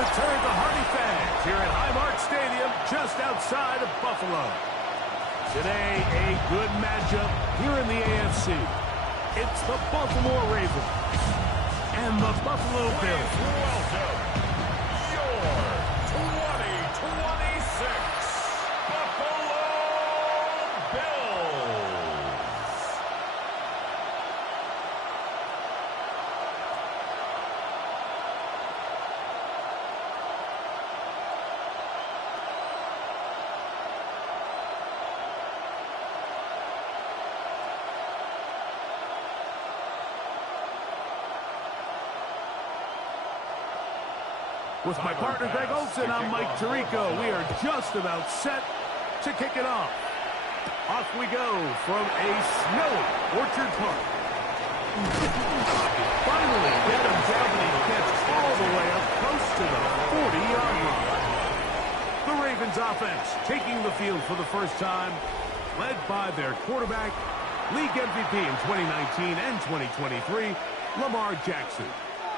return to Hardy fans here at Highmark Stadium just outside of Buffalo. Today, a good matchup here in the AFC. It's the Baltimore Ravens and the Buffalo Bills. Welcome, your 2026 Buffalo Bills. With my partner Greg Olson, I'm Mike Tirico. We are just about set to kick it off. Off we go from a snowy Orchard Park. Finally, Adam Dabney gets all the way up close to the 40-yard line. The Ravens offense taking the field for the first time, led by their quarterback, league MVP in 2019 and 2023, Lamar Jackson.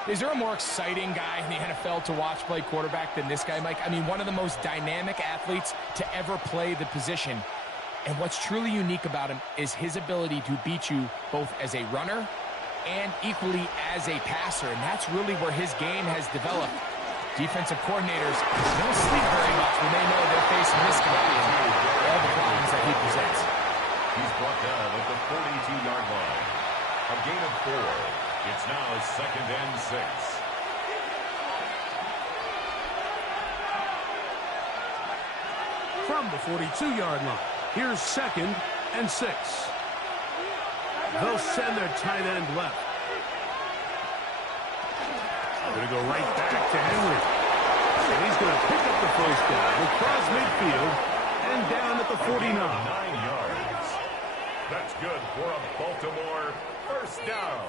Is there a more exciting guy in the NFL to watch play quarterback than this guy, Mike? I mean, one of the most dynamic athletes to ever play the position. And what's truly unique about him is his ability to beat you both as a runner and equally as a passer. And that's really where his game has developed. Defensive coordinators don't sleep very much when they know they're facing this guy and all the problems that he presents. He's brought down at the 42-yard line. A gain of 4. It's now 2nd and 6. From the 42-yard line, here's 2nd and 6. They'll send their tight end left. Going to go right back to Henry. And he's going to pick up the first down across midfield and down at the 49. 9 yards. That's good for a Baltimore first down.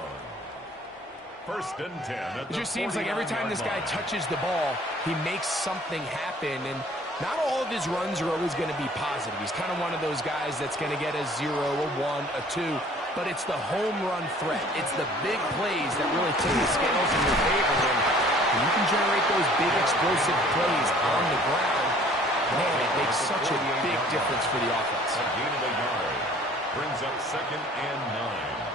1st and 10. It just seems like every time this guy touches the ball, he makes something happen. And not all of his runs are always going to be positive. He's kind of one of those guys that's going to get a 0, a 1, a 2. But it's the home run threat. It's the big plays that really tip the scales in your favor. And you can generate those big explosive plays on the ground. Man, it makes such a big difference for the offense. A gain of a yard. Brings up 2nd and 9.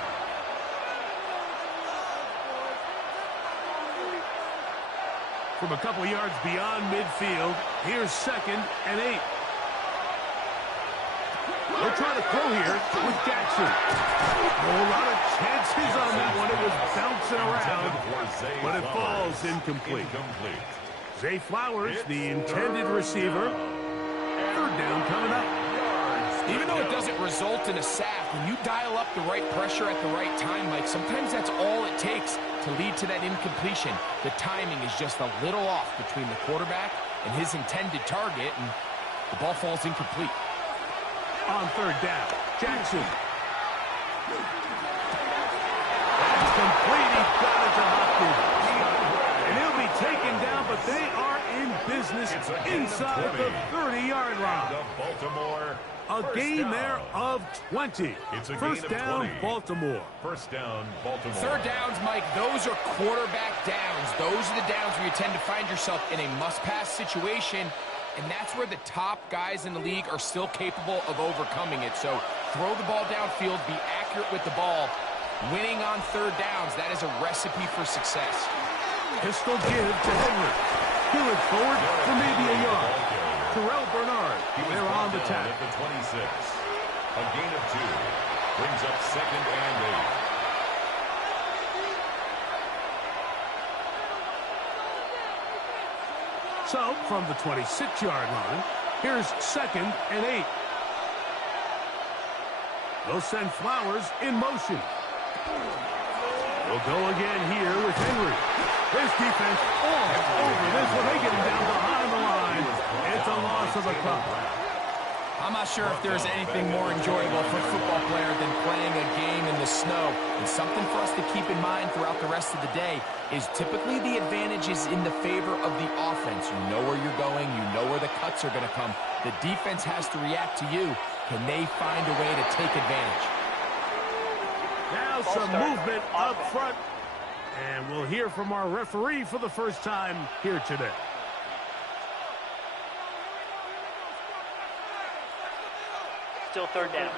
From a couple yards beyond midfield, here's 2nd and 8. They'll try to throw here with Jackson. A lot of chances on that one. It was bouncing around, but it falls incomplete. Zay Flowers, the intended receiver. 3rd down coming up. Even though it doesn't result in a sack, when you dial up the right pressure at the right time, Mike, sometimes that's all it takes to lead to that incompletion. The timing is just a little off between the quarterback and his intended target, and the ball falls incomplete. On 3rd down, Jackson. That's complete. He got it to Hopkins. And he'll be taken down, but they are in business inside the 30-yard line. The Baltimore a gain there of 20. It's a First gain of down, 20. Baltimore. First down, Baltimore. 3rd downs, Mike, those are quarterback downs. Those are the downs where you tend to find yourself in a must-pass situation, and that's where the top guys in the league are still capable of overcoming it. So throw the ball downfield, be accurate with the ball. Winning on 3rd downs, that is a recipe for success. Pistol give to Henry. He'll it forward for maybe a yard. Terrell Bernard, they're on the tack. At the 26. A gain of 2. Brings up 2nd and 8. So, from the 26-yard line, here's 2nd and 8. They'll send Flowers in motion. They'll go again here with Henry. This defense all over this one. They get him down behind the line. It's a loss of a couple. I'm not sure if there's anything more enjoyable for a football player than playing a game in the snow. And something for us to keep in mind throughout the rest of the day is typically the advantage is in the favor of the offense. You know where you're going. You know where the cuts are going to come. The defense has to react to you. Can they find a way to take advantage? Now some movement up front. And we'll hear from our referee for the first time here today. still third down.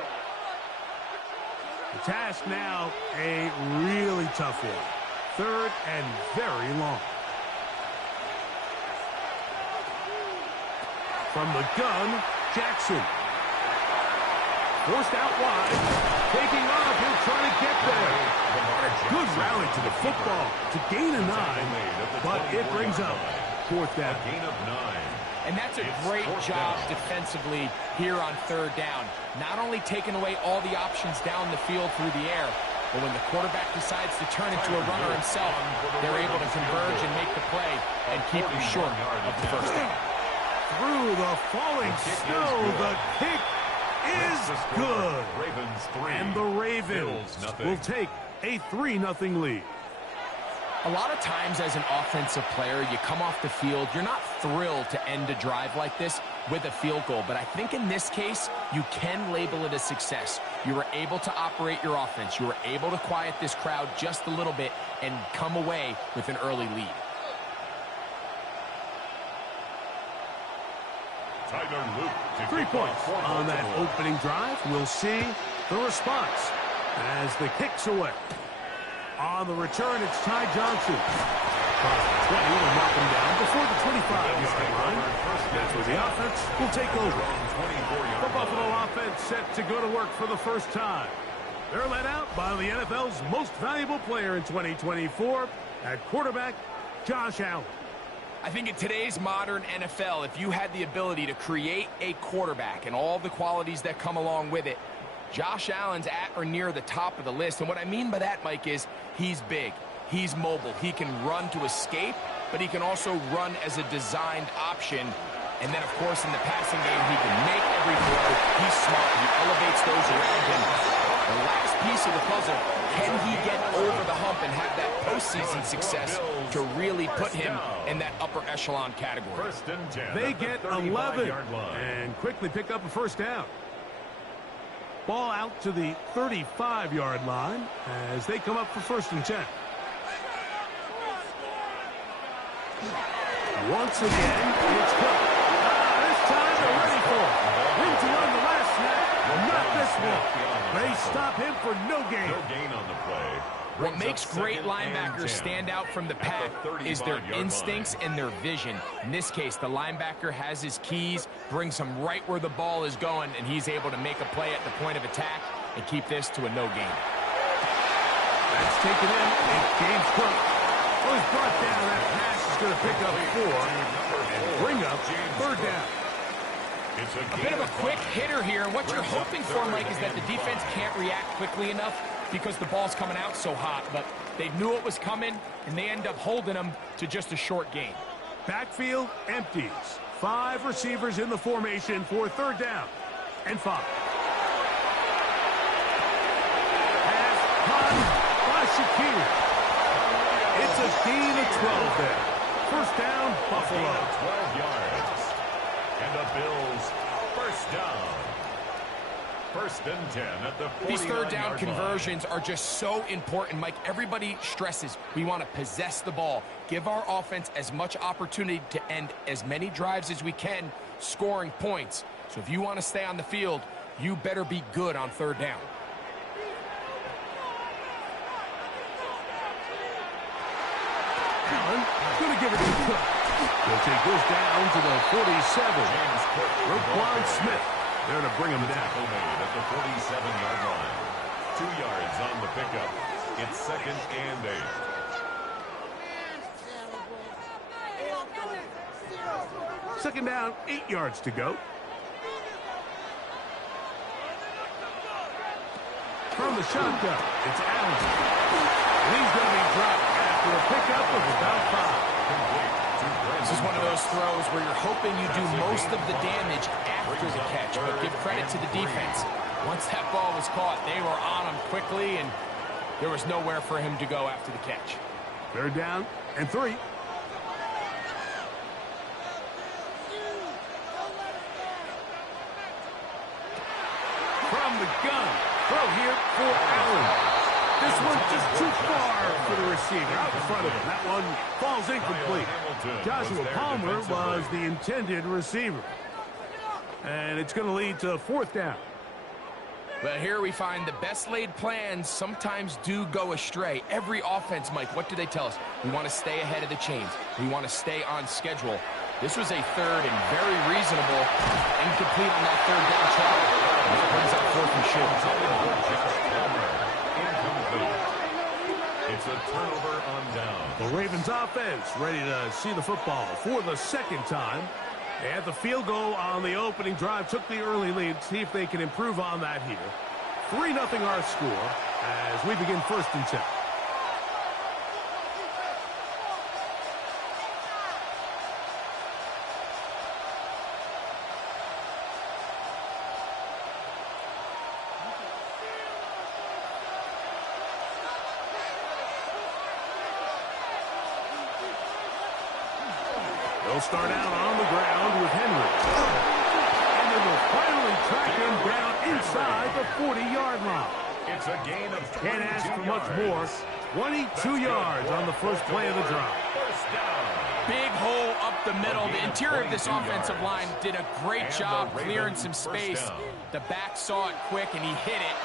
The task now, a really tough one. Third and very long. From the gun, Jackson. Forced out wide. Taking off, he'll try to get there. Good rally to the football to gain a 9, but it brings up fourth down. Gain of 9. And that's a great job defensively here on third down. Not only taking away all the options down the field through the air, but when the quarterback decides to turn into a runner himself, they're able to converge and make the play and keep him short of the first down. Through the falling snow, the kick is good. And the Ravens will take a 3-0 lead. A lot of times as an offensive player, you come off the field, you're not thrilled to end a drive like this with a field goal. But I think in this case, you can label it a success. You were able to operate your offense. You were able to quiet this crowd just a little bit and come away with an early lead. Tyler Luke 3 points on that opening drive. We'll see the response as the kick's away. On the return, it's Ty Johnson. Across the 20 will knock him down before the 25-yard line. That's where the offense will take over. The Buffalo offense set to go to work for the first time. They're led out by the NFL's most valuable player in 2024 at quarterback, Josh Allen. I think in today's modern NFL, if you had the ability to create a quarterback and all the qualities that come along with it, Josh Allen's at or near the top of the list. And what I mean by that, Mike, is he's big. He's mobile. He can run to escape, but he can also run as a designed option. And then, of course, in the passing game, he can make every throw. He's smart. He elevates those around him. The last piece of the puzzle, can he get over the hump and have that postseason success to really put him in that upper echelon category? They get 11 and quickly pick up a first down. Ball out to the 35-yard line as they come up for 1st and 10. Once again, it's Cook. This time they're ready for it. In to run the last snap. Not this one. They stop him for no gain. No gain on the play. What makes great linebackers stand out from the pack is their instincts and their vision. In this case, the linebacker has his keys, brings him right where the ball is going, and he's able to make a play at the point of attack and keep this to a no gain. That's taken in. It's James Cook. Oh, he's brought down. That pass is going to pick up 4 and bring up 3rd down. A bit of a quick hitter here. What you're hoping for, Mike, is that the defense can't react quickly enough because the ball's coming out so hot. But they knew it was coming, and they end up holding them to just a short gain. Backfield empties. 5 receivers in the formation for 3rd down and 5. Pass caught by Shakir. It's a gain of 12 there. 1st down, Buffalo. 12 yards. And the Bills, 1st down. 1st and 10 at the 49-yard line. These 3rd down conversions are just so important, Mike. Everybody stresses we want to possess the ball, give our offense as much opportunity to end as many drives as we can, scoring points. So if you want to stay on the field, you better be good on 3rd down. Allen is going to give it to Cook. He'll take this down to the 47. Roquan Smith there to bring him down. At the 47-yard line. 2 yards on the pickup. It's 2nd and 8. 2nd down, 8 yards to go. From the shotgun, it's Allen. And he's going to be dropped after a pickup of about 5. This is one of those throws where you're hoping you do most of the damage after the catch, but give credit to the defense. Once that ball was caught, they were on him quickly, and there was nowhere for him to go after the catch. 3rd down and 3. From the gun, throw here for Allen. This one's just too far for the receiver. Out in front of him. That one falls incomplete. Joshua Palmer was the intended receiver. And it's going to lead to 4th down. But here we find the best laid plans sometimes do go astray. Every offense, Mike, what do they tell us? We want to stay ahead of the chains. We want to stay on schedule. This was a third and very reasonable, incomplete on that third down try. That brings up fourth and short. Incomplete. It's a turnover on down. The Ravens offense ready to see the football for the second time. They had the field goal on the opening drive, took the early lead. See if they can improve on that here. 3-0 our score as we begin 1st and 10. They'll start out on the ground with Henry. And they will finally track him down inside the 40-yard line. It's a gain of 22 Can't ask for much yards. more. 22 yards on the first play of the drive. First down. Big hole up the middle. The interior of this offensive line did a great job clearing some space. The back saw it quick, and he hit it.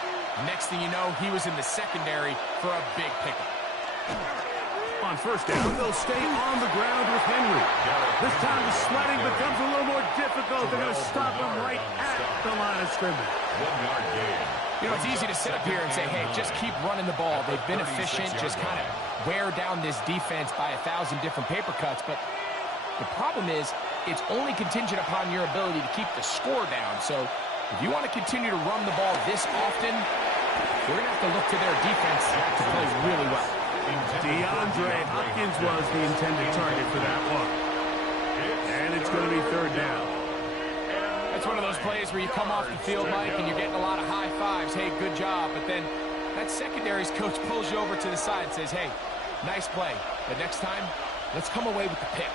Next thing you know, he was in the secondary for a big pickup. On first down, they'll stay on the ground with Henry. This time the sledding becomes a little more difficult. They're going to stop him right at the line of scrimmage. 1 yard gain. You know, it's easy to sit up here and say, hey, just keep running the ball. They've been efficient, just kind of wear down this defense by 1,000 different paper cuts. But the problem is, it's only contingent upon your ability to keep the score down. So if you want to continue to run the ball this often, you're going to have to look to their defense to play really well. DeAndre Hopkins was the intended target for that one. And it's going to be 3rd down. That's one of those plays where you come off the field, Mike, and you're getting a lot of high fives. Hey, good job. But then that secondary's coach pulls you over to the side and says, hey, nice play. But next time, let's come away with the pick.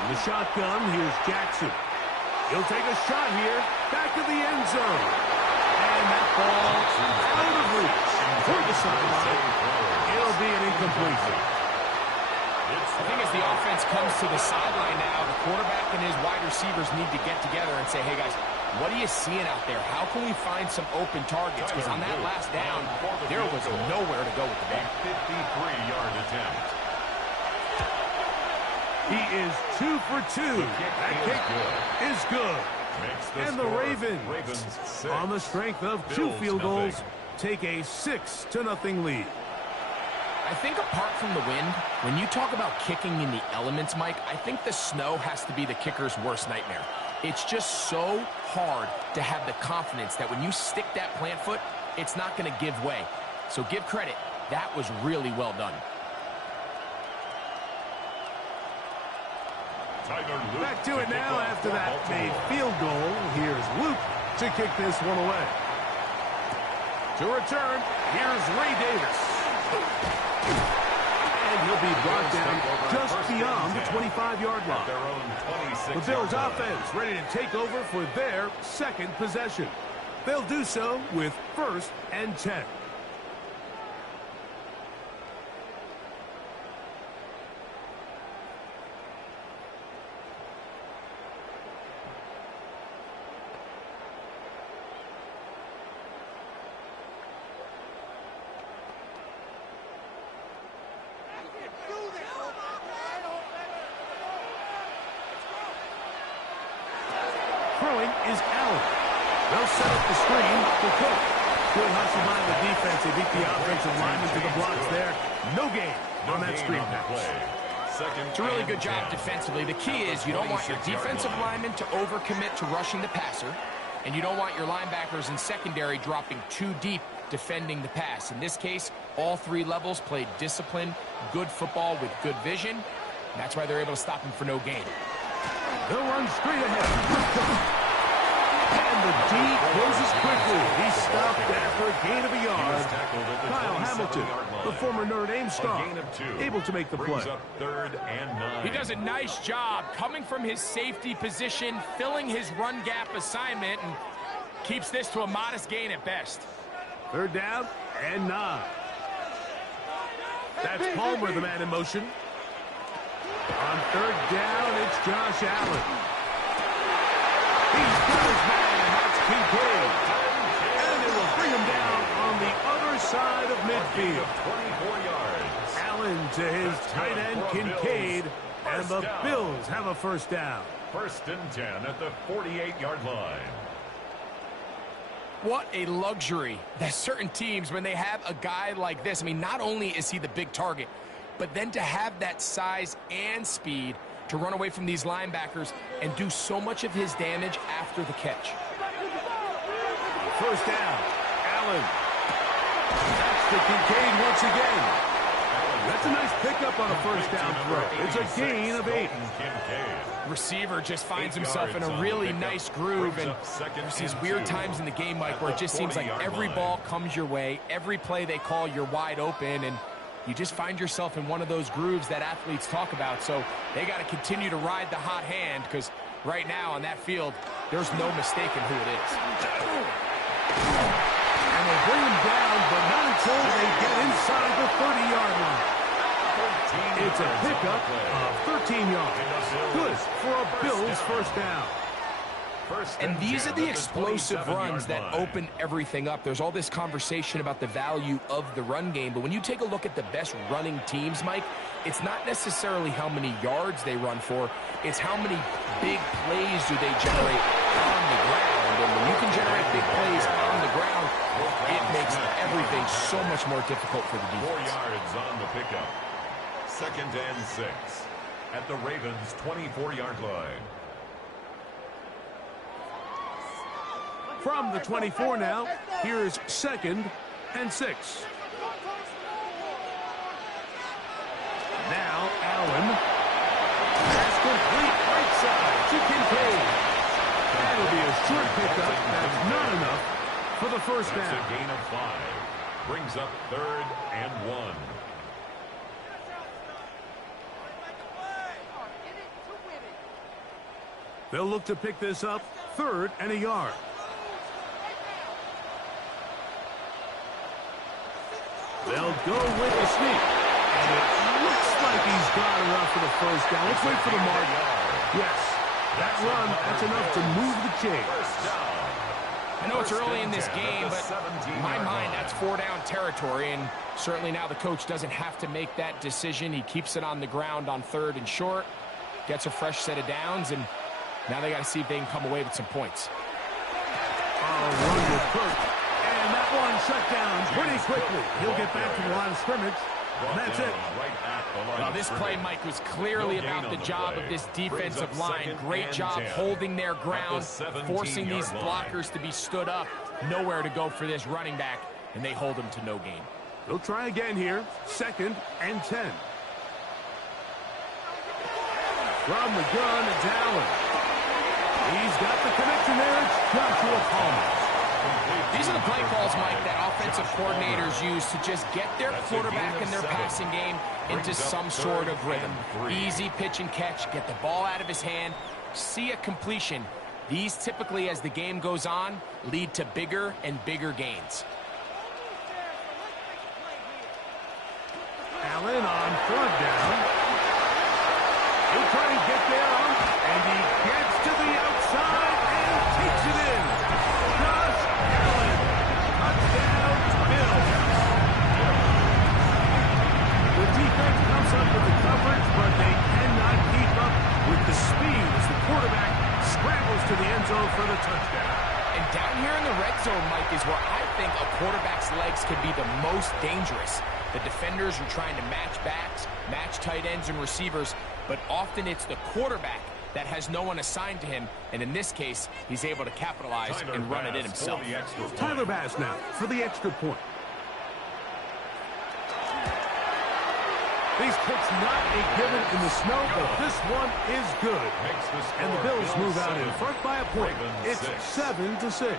In the shotgun, here's Jackson. He'll take a shot here. Back of the end zone. And that ball out of reach. For the sideline, it'll be an incompletion. I think as the offense comes to the sideline now, the quarterback and his wide receivers need to get together and say, hey, guys, what are you seeing out there? How can we find some open targets? Because on that last down, there was nowhere to go with the ball. 53-yard attempt. He is 2 for 2. That kick is good. And the Ravens, on the strength of 2 field goals, take a 6-0 lead. I think apart from the wind, when you talk about kicking in the elements, Mike, I think the snow has to be the kicker's worst nightmare. It's just so hard to have the confidence that when you stick that plant foot, it's not going to give way. So give credit. That was really well done. Back to it now after that made field goal. Here's Luke to kick this one away. To return, here's Ray Davis. And he'll be brought down just beyond the 25-yard line. The Bills offense ready to take over for their second possession. They'll do so with 1st and 10. Throwing is Allen. They'll set up the screen for Cook. Good hustle by the defense. They beat the offensive lineman to the blocks there. No gain on that screen pass. It's a really good job defensively. The key is you don't want your defensive lineman to overcommit to rushing the passer, and you don't want your linebackers in secondary dropping too deep defending the pass. In this case, all 3 levels played disciplined, good football with good vision. That's why they're able to stop him for no gain. They'll run straight ahead. And the D closes quickly. He's stopped after a gain of a yard. Kyle Hamilton, the former Notre Dame star, able to make the play. 3rd and 9. He does a nice job coming from his safety position, filling his run gap assignment, and keeps this to a modest gain at best. 3rd down and 9. That's Palmer, the man in motion. On 3rd down, it's Josh Allen. He's got his man. That's Kincaid. bring him down on the other side of midfield. 24 yards. Allen to his tight end, Kincaid, and the Bills have a first down. 1st and 10 at the 48-yard line. What a luxury that certain teams, when they have a guy like this, I mean, not only is he the big target, but then to have that size and speed to run away from these linebackers and do so much of his damage after the catch. First down, Allen. That's to Kincaid once again. That's a nice pickup on a first down throw. It's a gain of 8. Receiver just finds himself in a really nice groove, and there's these weird times in the game, Mike, where it just seems like every ball comes your way, every play they call, you're wide open, and you just find yourself in one of those grooves that athletes talk about. So they got to continue to ride the hot hand, because right now on that field, there's no mistaking who it is. And they bring him down, but not until they get inside the 30-yard line. It's a pickup of 13 yards. Good for a Bills first down. And these are the explosive runs that open everything up. There's all this conversation about the value of the run game, but when you take a look at the best running teams, Mike, it's not necessarily how many yards they run for, it's how many big plays do they generate on the ground. And when you can generate big plays on the ground, it makes everything so much more difficult for the defense. 4 yards on the pickup. 2nd and 6 at the Ravens' 24-yard line. From the 24 now, here's 2nd and 6. Now Allen. That's complete right side to Kincaid. That'll be a short pickup. That's not enough for the first down. That's a gain of 5. Brings up 3rd and 1. They'll look to pick this up 3rd and a yard. They'll go with a sneak. And it looks like he's got enough for the first down. Let's wait for the mark. Yes, that run, that's enough to move the chains. I know it's early in this game, but in my mind, that's 4-down territory, and certainly now the coach doesn't have to make that decision. He keeps it on the ground on 3rd and short, gets a fresh set of downs, and now they got to see if they can come away with some points. Run with Kirk. And that one shut down pretty quickly. He'll get back to the line of scrimmage. And that's it. Well, this play, Mike, was clearly about the job of this defensive line. Great job holding their ground, forcing these blockers to be stood up. Nowhere to go for this running back, and they hold him to no gain. They'll try again here. 2nd and 10. From the gun, it's Allen. He's got the connection there. It's Joshua Palmer. These are the play calls, Mike, that offensive coordinators use to just get their quarterback and their passing game into some sort of rhythm. Easy pitch and catch, get the ball out of his hand, see a completion. These typically, as the game goes on, lead to bigger and bigger gains. Allen on 3rd down. He'll try and get there, and he gets to the outside and takes it in. Josh Allen, touchdown, Bills. The defense comes up with the coverage, but they cannot keep up with the speed as the quarterback scrambles to the end zone for the touchdown. And down here in the red zone, Mike, is where I think a quarterback's legs can be the most dangerous. The defenders are trying to match backs, match tight ends and receivers, but often it's the quarterback that has no one assigned to him, and in this case, he's able to capitalize and run it in himself. Tyler Bass now for the extra point. These kicks not a given in the snow, but this one is good. And the Bills move out in front by a point. It's 7-6.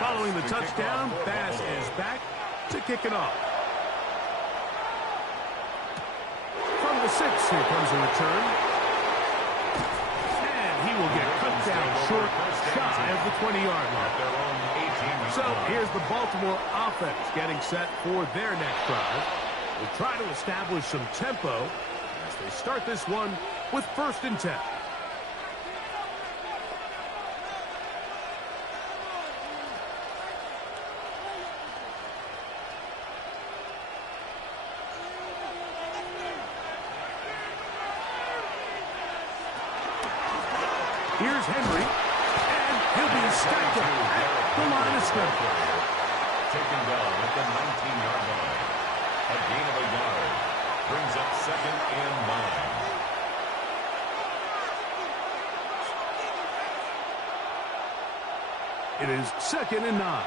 Following the touchdown, Bass is back, to kick it off. From the 6, here comes a return. And he will get cut down short, shy of the 20-yard line. So here's the Baltimore offense getting set for their next drive. We'll try to establish some tempo as they start this one with 1st and 10. Here's Henry, and he'll be stacked up at the line of scrimmage. Taken down at the 19-yard line. A gain of a yard. Brings up 2nd and 9. It is 2nd and 9.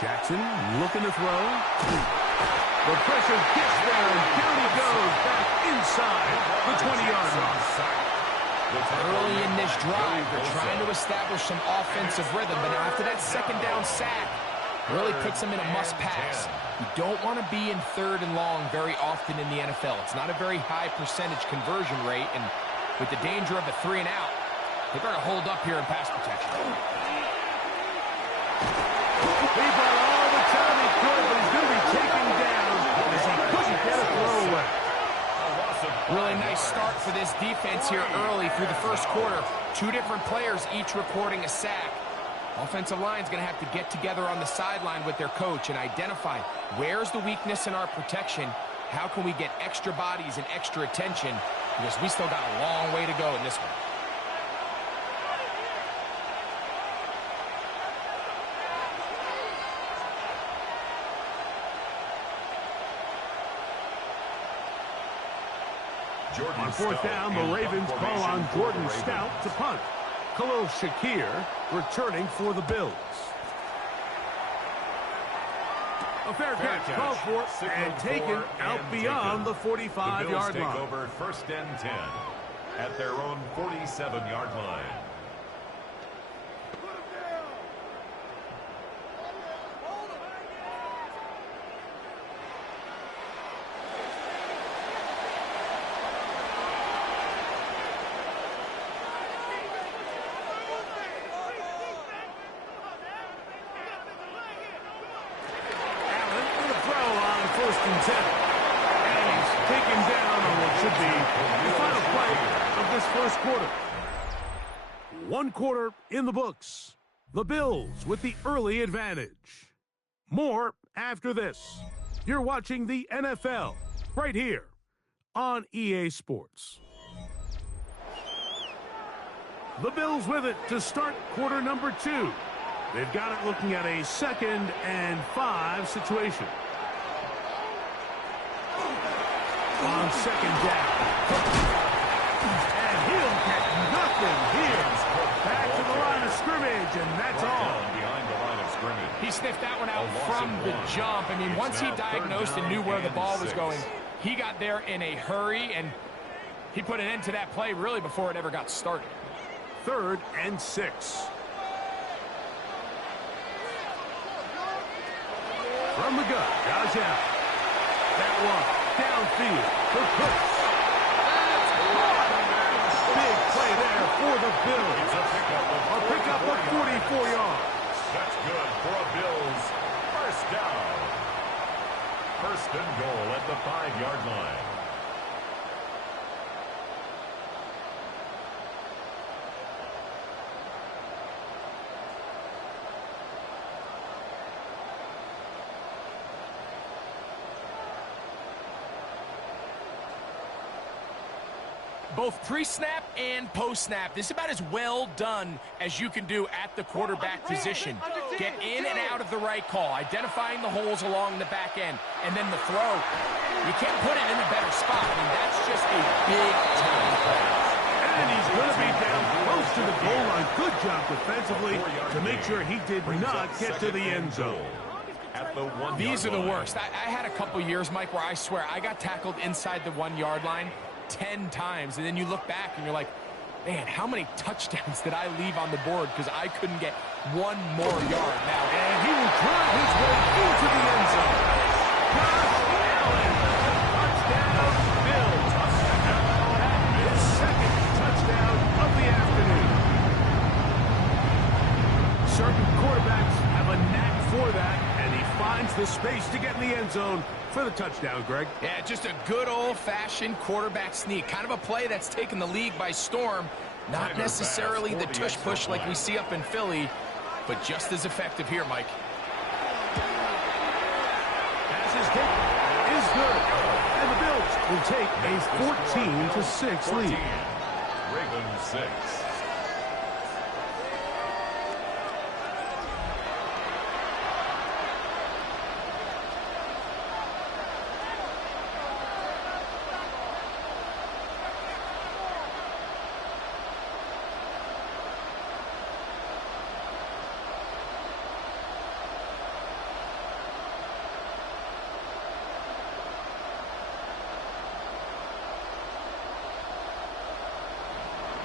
Jackson looking to throw. The pressure gets there, and down he goes back inside the 20-yard line. Early in this drive, they're trying to establish some offensive rhythm, but after that 2nd down sack, really puts them in a must-pass. You don't want to be in 3rd and long very often in the NFL. It's not a very high percentage conversion rate, and with the danger of a 3 and out, they better hold up here in pass protection. He brought all the time he could, but he's going to be taken down as he couldn't get a throw away. Really nice start for this defense here early through the 1st quarter. 2 different players each recording a sack. Offensive line's going to have to get together on the sideline with their coach and identify where's the weakness in our protection, how can we get extra bodies and extra attention, because we still got a long way to go in this one. On 4th down, the Ravens call on Jordan Stout to punt. Khalil Shakir returning for the Bills. A fair catch called for and taken out beyond the 45-yard line. Take over 1st and 10 at their own 47-yard line. One quarter in the books. The Bills with the early advantage. More after this. You're watching the NFL right here on EA Sports. The Bills with it to start quarter number 2. They've got it looking at a 2nd and 5 situation. On 2nd down. And he'll get nothing here. Back to the line of scrimmage, and that's all. Behind the line of scrimmage. He sniffed that one out from the jump. I mean, once he diagnosed and knew where the ball was going, he got there in a hurry, and he put an end to that play really before it ever got started. 3rd and 6. From the gun, Josh Allen. That one downfield for Cooks. Big play there for the Bills. A pickup of 44 yards. That's good for a Bills 1st down. 1st and goal at the 5-yard line. Both pre-snap and post-snap. This is about as well done as you can do at the quarterback position. Get in and out of the right call, identifying the holes along the back end, and then the throw. You can't put it in a better spot. I mean, that's just a big-time play. And he's going to be down close to the goal line. Good job defensively to make sure he did not get to the end zone. These are the worst. I had a couple years, Mike, where I swear I got tackled inside the 1-yard line 10 times, and then you look back and you're like, Man, how many touchdowns did I leave on the board because I couldn't get one more yard now? And he will drive his way into the end zone. Josh Allen, touchdown, Bills. His second touchdown of the afternoon. Certain quarterbacks have a knack for that, and he finds the space to get in the end zone for the touchdown, Greg. Yeah, just a good old-fashioned quarterback sneak. Kind of a play that's taken the league by storm. Not necessarily the tush-push like we see up in Philly, but just as effective here, Mike. Pass is kick is good. And the Bills will take a 14-6 lead. Ravens 6.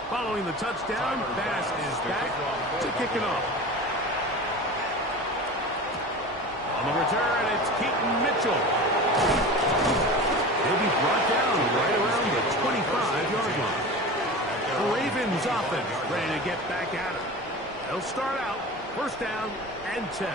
Following the touchdown, Bass is back to kick it off. On the return, it's Keaton Mitchell. He'll be brought down right around the 25-yard line. The Ravens offense ready to get back at it. They'll start out first down and 10.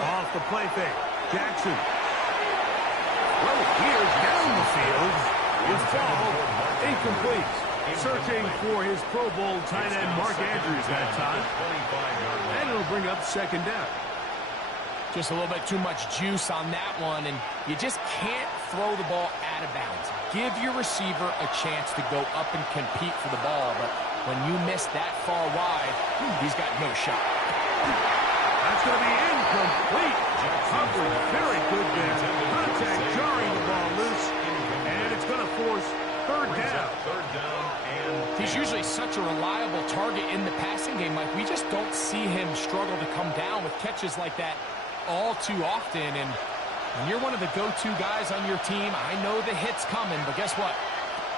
Off the play fake. Jackson. Well, here's down the field. His ball incomplete. Searching for his Pro Bowl tight end Mark Andrews that time. And it'll bring up second down. Just a little bit too much juice on that one, and you just can't throw the ball out of bounds. Give your receiver a chance to go up and compete for the ball, but when you miss that far wide, he's got no shot. That's going to be incomplete. Coverage very good there. Contact jarring the ball loose, and it's going to force third down. He's usually such a reliable target in the passing game, Mike. We just don't see him struggle to come down with catches like that all too often. And when you're one of the go-to guys on your team, I know the hit's coming, but guess what?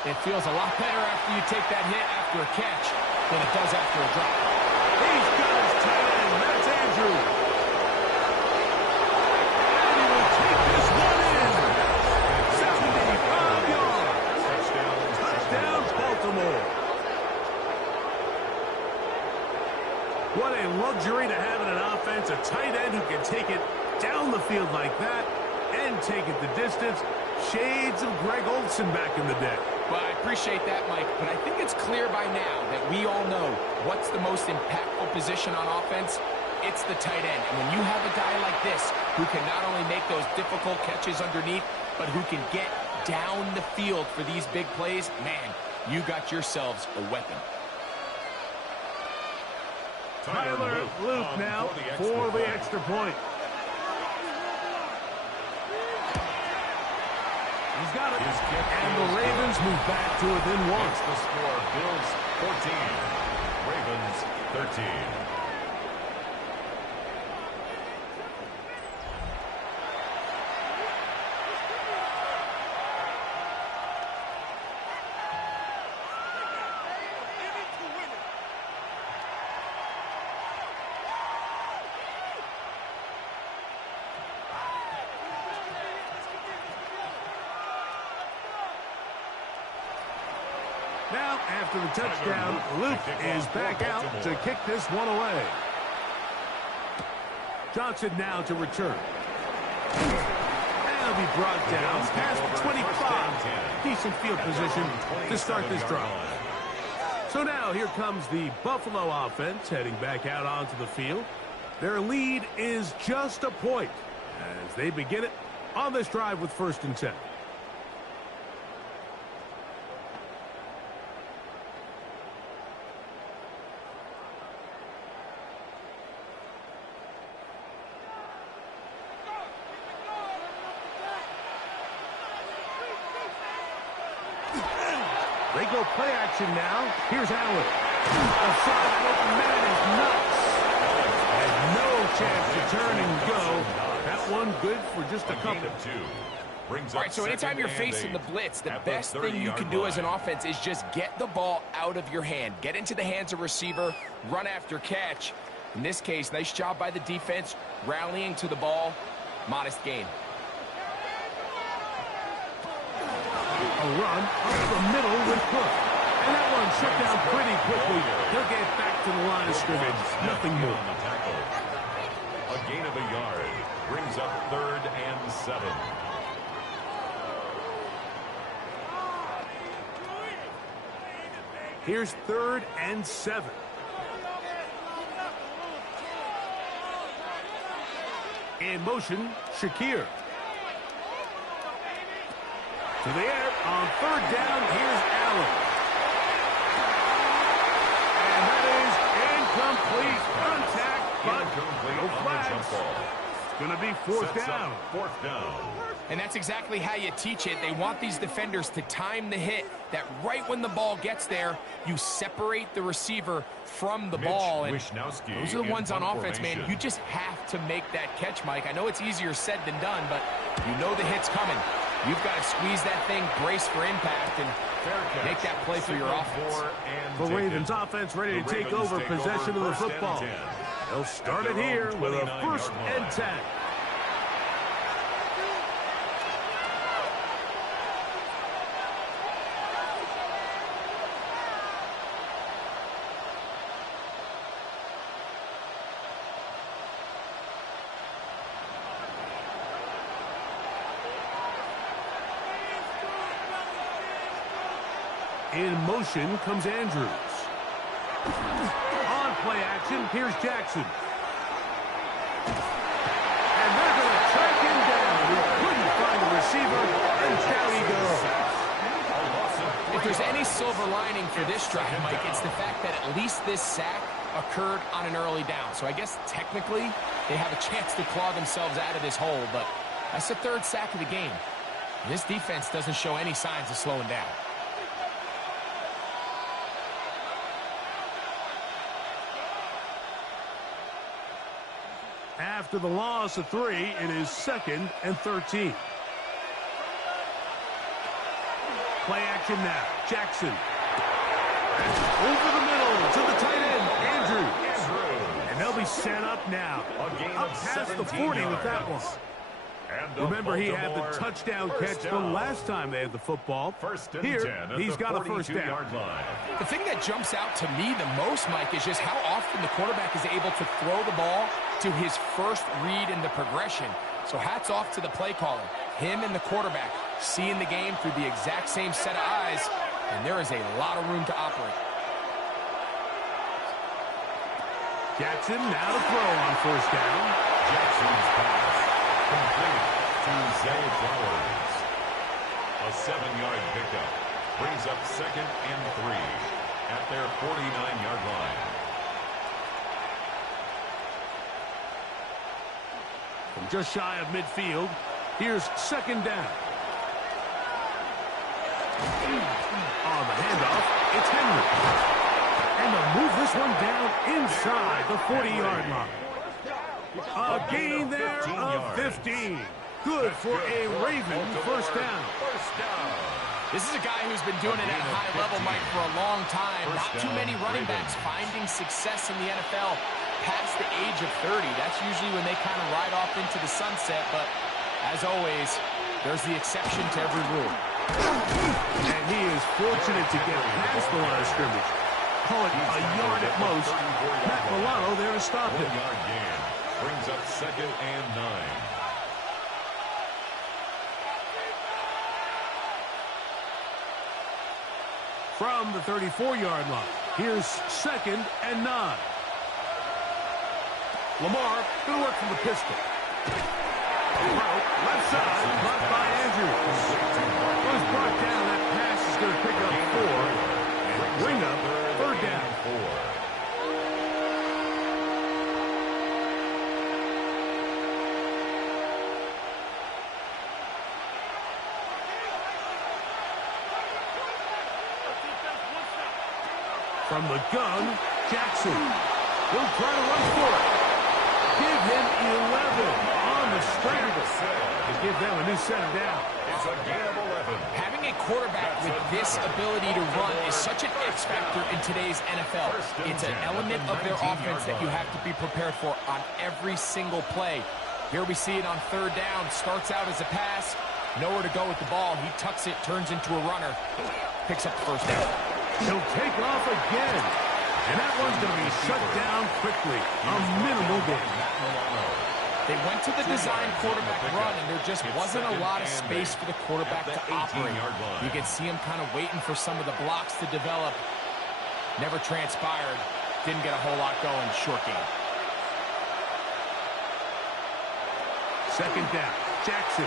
It feels a lot better after you take that hit after a catch than it does after a drop. He's got his tight end. That's Andrew. And he will take this one in. 75 yards. Touchdown, Baltimore. What a luxury to have in an offense, a tight end who can take it down the field like that and take it the distance. Shades of Greg Olsen back in the day. Well, I appreciate that, Mike, but I think it's clear by now that we all know what's the most impactful position on offense. It's the tight end. And when you have a guy like this who can not only make those difficult catches underneath, but who can get down the field for these big plays, man, you got yourselves a weapon. Tyler Luke now for the extra point. He's got it. And the Ravens move back to within one. It's the score. Bills 14. Ravens 13. Now, after the touchdown, Luke is back out to kick this one away. Johnson now to return. And he'll be brought down past the 25. Decent field position to start this drive. So now here comes the Buffalo offense heading back out onto the field. Their lead is just a point as they begin it on this drive with 1st and 10. go play action now. Here's Allen. Offside, an open man is nuts. And no chance to turn and go. That one good for just a couple. All right, so anytime you're facing the blitz, the best thing you can do as an offense is just get the ball out of your hand. Get into the hands of receiver, run after catch. In this case, nice job by the defense, rallying to the ball. Modest gain. A run up the middle with Cook. And that one shut down pretty quickly. He'll get back to the line of scrimmage. Nothing more. A gain of a yard brings up 3rd and 7. Here's 3rd and 7. In motion, Shakir. To the air on 3rd down. Here's Allen. And that is incomplete. Contact, but no flags. It's going to be 4th down. 4th down. And that's exactly how you teach it. They want these defenders to time the hit, that right when the ball gets there, you separate the receiver from the ball. And those are the ones on offense, man. You just have to make that catch, Mike. I know it's easier said than done, but you know the hit's coming. You've got to squeeze that thing, brace for impact, and make that play for your offense. The Ravens offense ready to take over possession of the football. They'll start it here with a 1st and 10. In motion comes Andrews. On play action, here's Jackson. And they're going to track him down. He couldn't find the receiver, and down he goes. If there's any silver lining for this drive, Mike, it's the fact that at least this sack occurred on an early down. So I guess technically they have a chance to claw themselves out of this hole, but that's the 3rd sack of the game. This defense doesn't show any signs of slowing down. After the loss of 3, it is 2nd and 13. Play action now. Jackson. Over the middle to the tight end, Andrews. And they'll be set up now. Up past the 40 with that one. Remember, he had the touchdown catch the last time they had the football. Here, he's got a 1st down. The thing that jumps out to me the most, Mike, is just how often the quarterback is able to throw the ball to his first read in the progression. So hats off to the play caller. Him and the quarterback seeing the game through the exact same set of eyes, and there is a lot of room to operate. Jackson now to throw on 1st down. Jackson's pass complete to Zay Flowers. A 7-yard pickup brings up 2nd and 3 at their 49-yard line. From just shy of midfield, here's 2nd down. On the handoff, it's Henry. And they'll move this one down inside the 40-yard line. A gain there of 15. Good for a Raven 1st down. This is a guy who's been doing it at a high level, Mike, for a long time. Not too many running backs finding success in the NFL past the age of 30. That's usually when they kind of ride off into the sunset, but as always, there's the exception to every rule. And he is fortunate to get past the line of scrimmage. Call it a yard at most. Matt Milano there to stop it. 1-yard gain brings up 2nd and 9. From the 34-yard line, here's 2nd and 9. Lamar going to work from the pistol. Left side, caught by Andrews. Was brought down. That pass is going to pick up 4 and bring up 3rd down. 4. From the gun, Jackson. He'll try to run for it. Give him 11 on the stringer to give them a new set down. It's a gain of 11. Having a quarterback with this ability to run is such an X factor in today's NFL. It's an element of their offense that you have to be prepared for on every single play. Here we see it on third down. Starts out as a pass. Nowhere to go with the ball. He tucks it, turns into a runner. Picks up the first down. He'll take off again. And that one's going to be shut down quickly. A minimal gain. They went to the design quarterback run, and there just wasn't a lot of space for the quarterback to operate. You can see him kind of waiting for some of the blocks to develop. Never transpired. Didn't get a whole lot going. Short game. Second down. Jackson.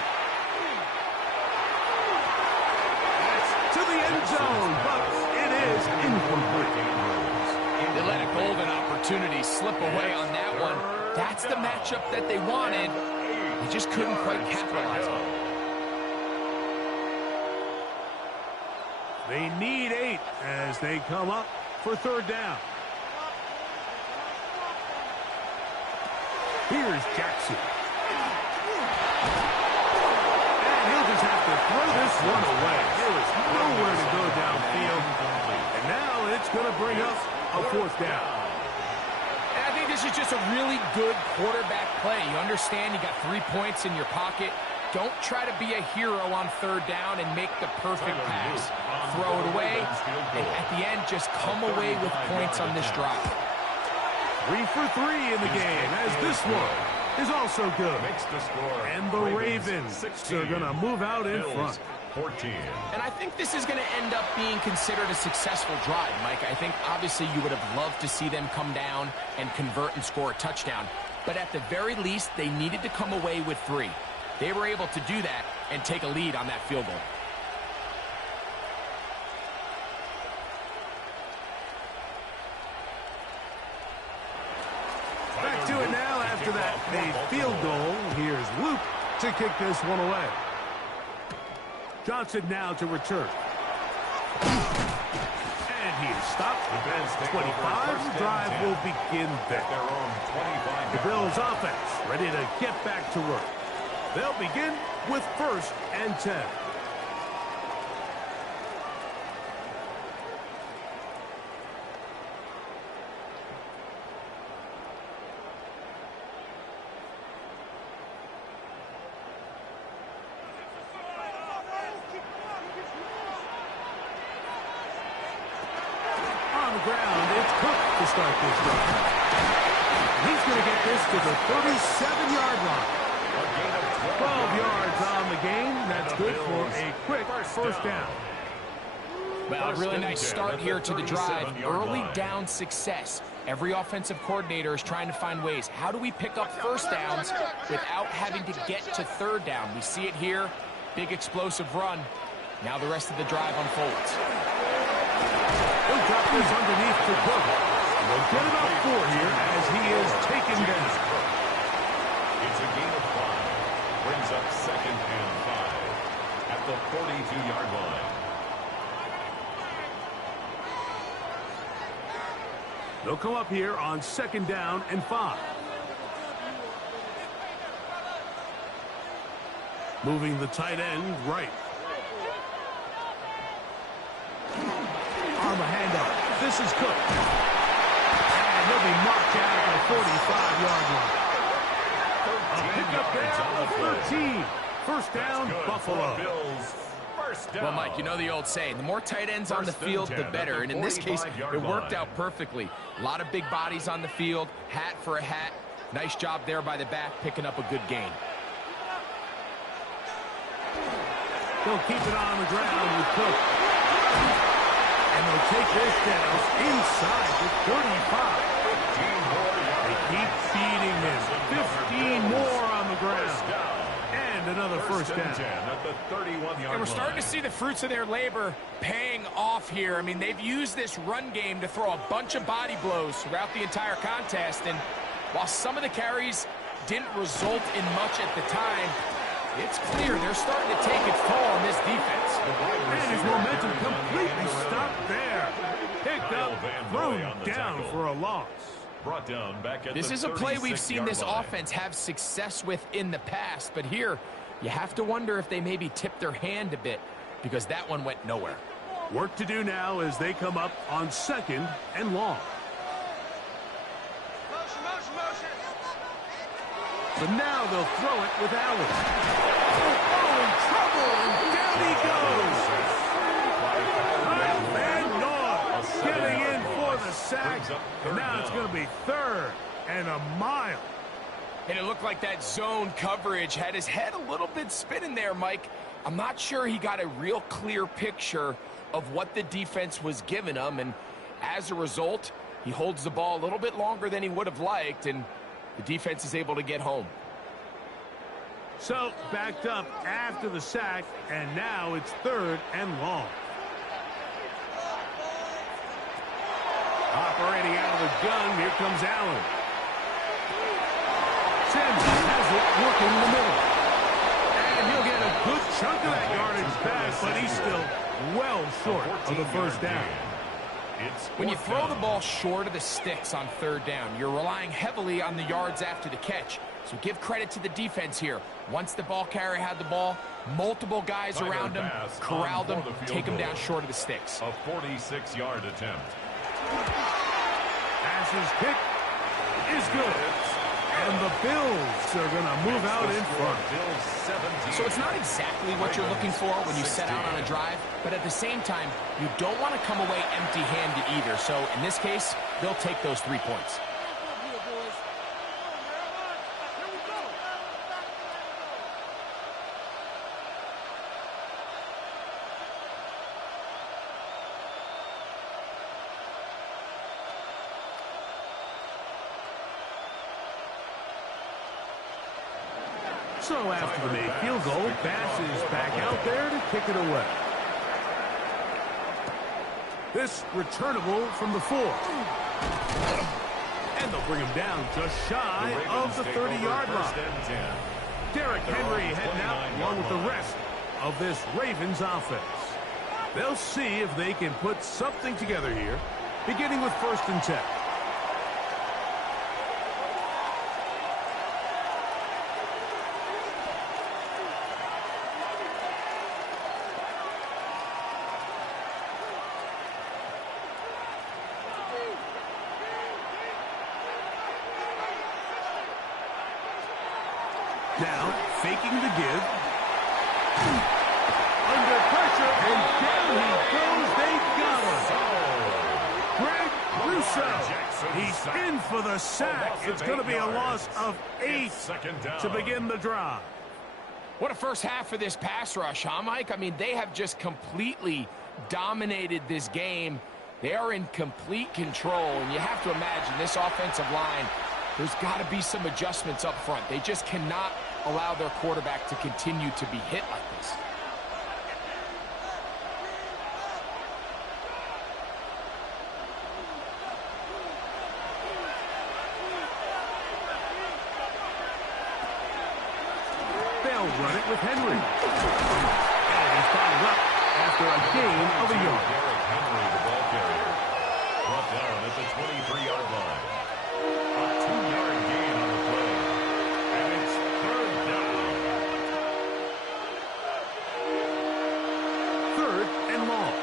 To the end zone, but it is incomplete. They let a golden opportunity slip away on that one. That's the matchup that they wanted. They just couldn't quite capitalize on it. They need 8 as they come up for third down. Here's Jackson. And he'll just have to throw this one away. There is nowhere to go downfield. And now it's going to bring up a fourth down. And I think this is just a really good quarterback play. You understand you got 3 points in your pocket. Don't try to be a hero on third down and make the perfect pass. Throw it away, and at the end, just come away with points on this drive. 3 for 3 in the game, as this one is also good. And the Ravens are going to move out in front. 14. And I think this is going to end up being considered a successful drive, Mike. I think obviously you would have loved to see them come down and convert and score a touchdown. But at the very least, they needed to come away with 3. They were able to do that and take a lead on that field goal. Back to it now after that made field goal. Here's Luke to kick this one away. Johnson now to return. And he is stopped. The 25. The drive will begin there. The Bills offense ready to get back to work. They'll begin with 1st and 10. Ground, it's Cook to start this drive. He's going to get this to the 37-yard line. 12 yards on the game. That's good for a quick first down. Well, a really nice start here to the drive. Early down success. Every offensive coordinator is trying to find ways. How do we pick up first downs without having to get to third down? We see it here. Big explosive run. Now the rest of the drive unfolds. He'll drop this underneath to Cook. We'll get about 4 here as he is taken down. It's a gain of 5. Brings up 2nd and 5 at the 42-yard line. They'll come up here on 2nd down and 5. Moving the tight end right. On the handoff. This is Cook. And he'll be marked out at the 45-yard line. A pickup there of 13. First down, Buffalo. Well, Mike, you know the old saying, the more tight ends on the field, the better. And in this case, it worked out perfectly. A lot of big bodies on the field, hat for a hat. Nice job there by the back, picking up a good gain. They'll keep it on the ground with Cook. And they'll take this down inside the 35. They keep feeding him. 15 more on the ground. And another first down. And we're starting to see the fruits of their labor paying off here. I mean, they've used this run game to throw a bunch of body blows throughout the entire contest. And while some of the carries didn't result in much at the time, it's clear they're starting to take its toll on this defense. And his momentum completely stopped there. Picked up, thrown down for a loss. Brought down back at this is a play we've seen this offense have success with in the past, but here you have to wonder if they maybe tipped their hand a bit because that one went nowhere. Work to do now as they come up on 2nd and long. So now they'll throw it with Allen. Oh, in trouble, and down he goes. Van Noy getting in for the sack, and now it's going to be 3rd and a mile. And it looked like that zone coverage had his head a little bit spinning there, Mike. I'm not sure he got a real clear picture of what the defense was giving him, and as a result, he holds the ball a little bit longer than he would have liked, and the defense is able to get home. So, backed up after the sack, and now it's 3rd and long. Operating out of the gun, here comes Allen. Sims has it working in the middle. And he'll get a good chunk of that yardage back, but he's still well short of the first down. When you throw the ball short of the sticks on 3rd down, you're relying heavily on the yards after the catch. So give credit to the defense here. Once the ball carrier had the ball, multiple guys around him, corralled him, take him down short of the sticks. A 46-yard attempt. Pass's kick is good. And the Bills are going to move out in front. So it's not exactly what you're looking for when you set out on a drive, but at the same time, you don't want to come away empty-handed either. So in this case, they'll take those 3 points. So after the made field goal, Bass is back out there to kick it away. This returnable from the 4. And they'll bring him down just shy of the 30-yard line. Derrick Henry heading out along with the rest of this Ravens offense. They'll see if they can put something together here, beginning with 1st and 10. Now, faking the give. Under pressure, and down he goes. They got him. Greg Russo. He's in for the sack. It's going to be a loss of 8 to begin the drive. What a first half for this pass rush, huh, Mike? I mean, they have just completely dominated this game. They are in complete control, and you have to imagine this offensive line, there's got to be some adjustments up front. They just cannot allow their quarterback to continue to be hit like this. They'll run it with Henry. And he's fouled up after a gain of a yard. Derrick Henry, the ball carrier, brought down at the 23-yard line. A 2-yard gain on the play. And it's 3rd down. 3rd and long.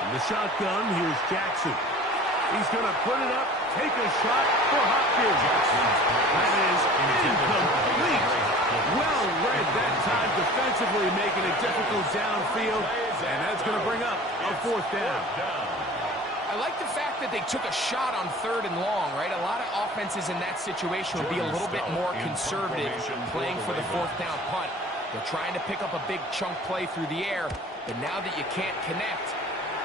In the shotgun, here's Jackson. He's going to put it up, take a shot for Hopkins. That is incomplete. Well read that time defensively, making it difficult downfield, and that's going to bring up a 4th down. I like the fact that they took a shot on 3rd and long, right? A lot of offenses in that situation would be a little bit more conservative playing for the 4th down punt. They're trying to pick up a big chunk play through the air, but now that you can't connect,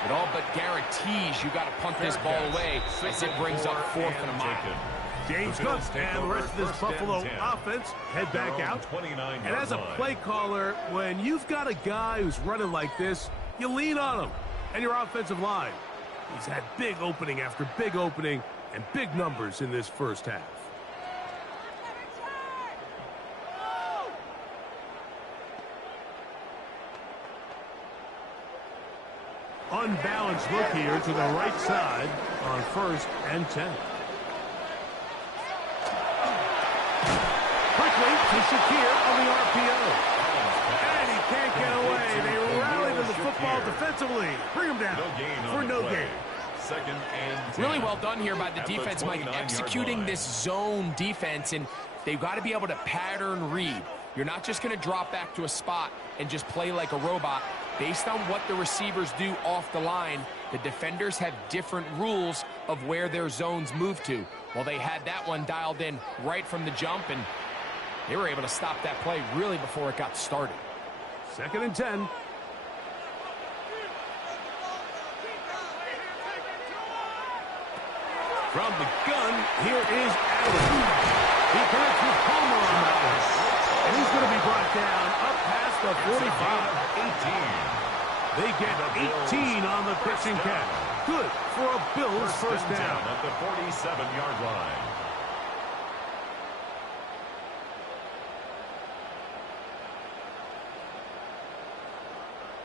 it all but guaretees you got to punt this ball away as it brings up 4th and a mile. James Cook and the rest of this Buffalo offense head back out. And as a play caller, when you've got a guy who's running like this, you lean on him and your offensive line. He's had big opening after big opening and big numbers in this first half. unbalanced look here to the right side on 1st and 10. Quickly to Shakir on the RPO. And he can't get away. They rallied to the football defensively. Bring him down for no gain. 2nd and 10. Really well done here by the defense, Mike, executing this zone defense, and they've got to be able to pattern read. You're not just going to drop back to a spot and just play like a robot. Based on what the receivers do off the line, the defenders have different rules of where their zones move to. Well, they had that one dialed in right from the jump, and they were able to stop that play really before it got started. 2nd and 10. From the gun, here is Allen. He connects with Palmer on that one. And he's going to be brought down up past the 45. 18. They get 18 on the pitch and catch. Good for a Bills first down at the 47-yard line.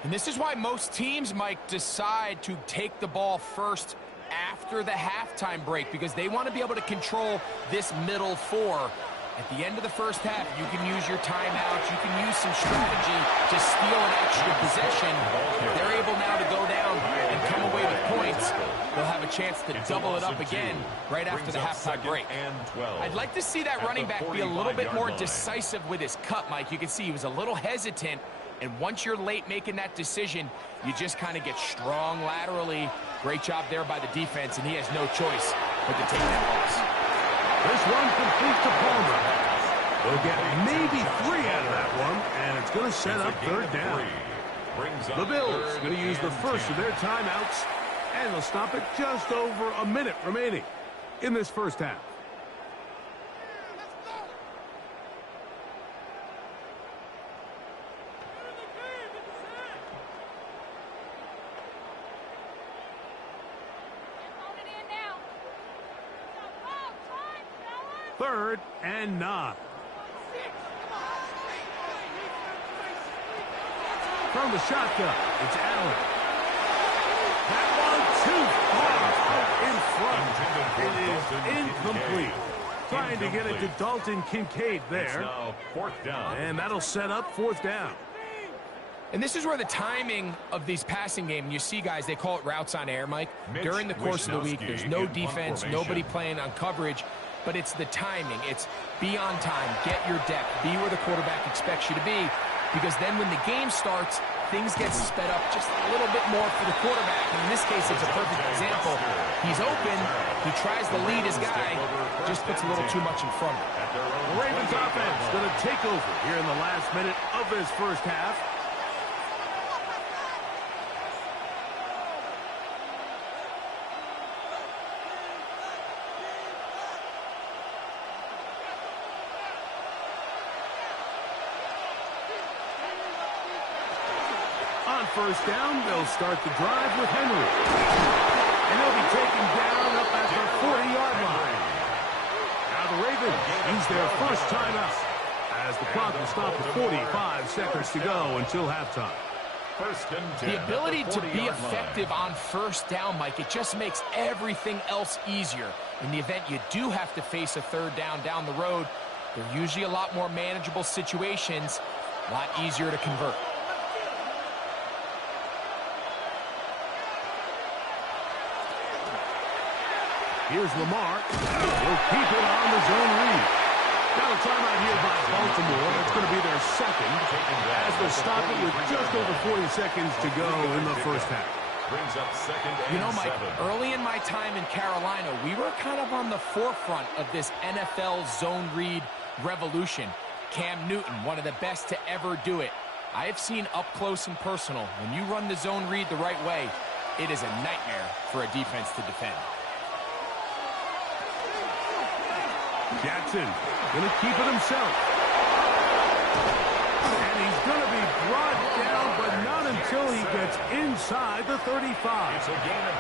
And this is why most teams, Mike, decide to take the ball first after the halftime break, because they want to be able to control this middle four. At the end of the first half, you can use your timeouts, you can use some strategy to steal an extra possession. If they're able now to go down and come away with points, they'll have a chance to double it up again right after the halftime break. I'd like to see that running back be a little bit more decisive with his cut, Mike. You can see he was a little hesitant, and once you're late making that decision, you just kind of get strong laterally. Great job there by the defense, and he has no choice but to take that loss. This one complete to Palmer. They'll get maybe 3 out of that one, and it's going to set up 3rd down. The Bills going to use the first of their timeouts, and they'll stop it just over a minute remaining in this first half. Third and 9. From the shotgun, it's Allen. That one too far out in front. It is incomplete. Trying to get it to Dalton Kincaid there. Now 4th down. And that'll set up 4th down. And this is where the timing of these passing game, you see guys, they call it routes on air, Mike. During the course of the week, there's no defense, nobody playing on coverage. But it's the timing. It's be on time, get your depth, be where the quarterback expects you to be. Because then when the game starts, things get sped up just a little bit more for the quarterback. And in this case, it's a perfect example. He's open. He tries to lead his guy. Just puts a little too much in front of him. The Ravens offense going to take over here in the last minute of this first half. On first down, they'll start the drive with Henry. And he'll be taken down up at the 40-yard line. Now the Ravens use their first timeout as the clock will stop at 45 seconds to go until halftime. The ability to be effective on first down, Mike, it just makes everything else easier. In the event you do have to face a 3rd down the road, they're usually a lot more manageable situations, a lot easier to convert. Here's Lamar. We'll keep it on the zone read. Now a timeout here by Baltimore. It's going to be their 2nd as they'll stop it with just over 40 seconds to go in the first half. Brings up 2nd and You know, Mike, 7. early in my time in Carolina, we were kind of on the forefront of this NFL zone read revolution. Cam Newton, one of the best to ever do it. I have seen up close and personal, when you run the zone read the right way, it is a nightmare for a defense to defend. Jackson going to keep it himself. And he's going to be brought down, but not until he gets inside the 35. It's a gain of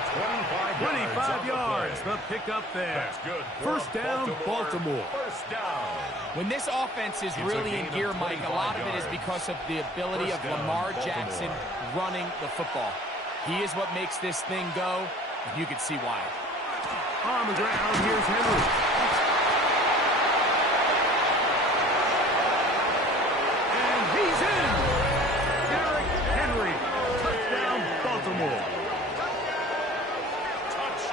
25 yards. The pickup there. That's good. First down, Baltimore. First down. When this offense is really in gear, Mike, a lot of it is because of the ability of Lamar Jackson running the football. He is what makes this thing go, and you can see why. On the ground, here's Henry. And he's in! Derrick Henry, touchdown Baltimore.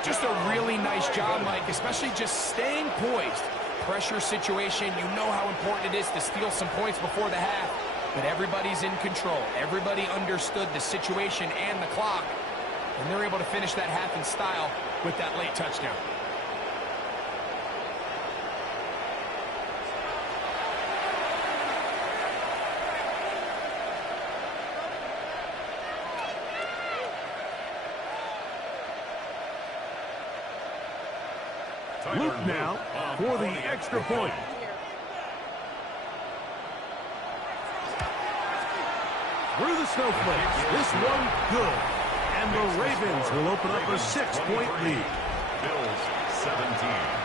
Just a really nice job, Mike, especially just staying poised. Pressure situation, you know how important it is to steal some points before the half, but everybody's in control. Everybody understood the situation and the clock, and they're able to finish that half in style with that late touchdown. Luke now for the extra point. Through the snowflakes, this one good. And the Ravens will open up a 6-point lead. Bills 17.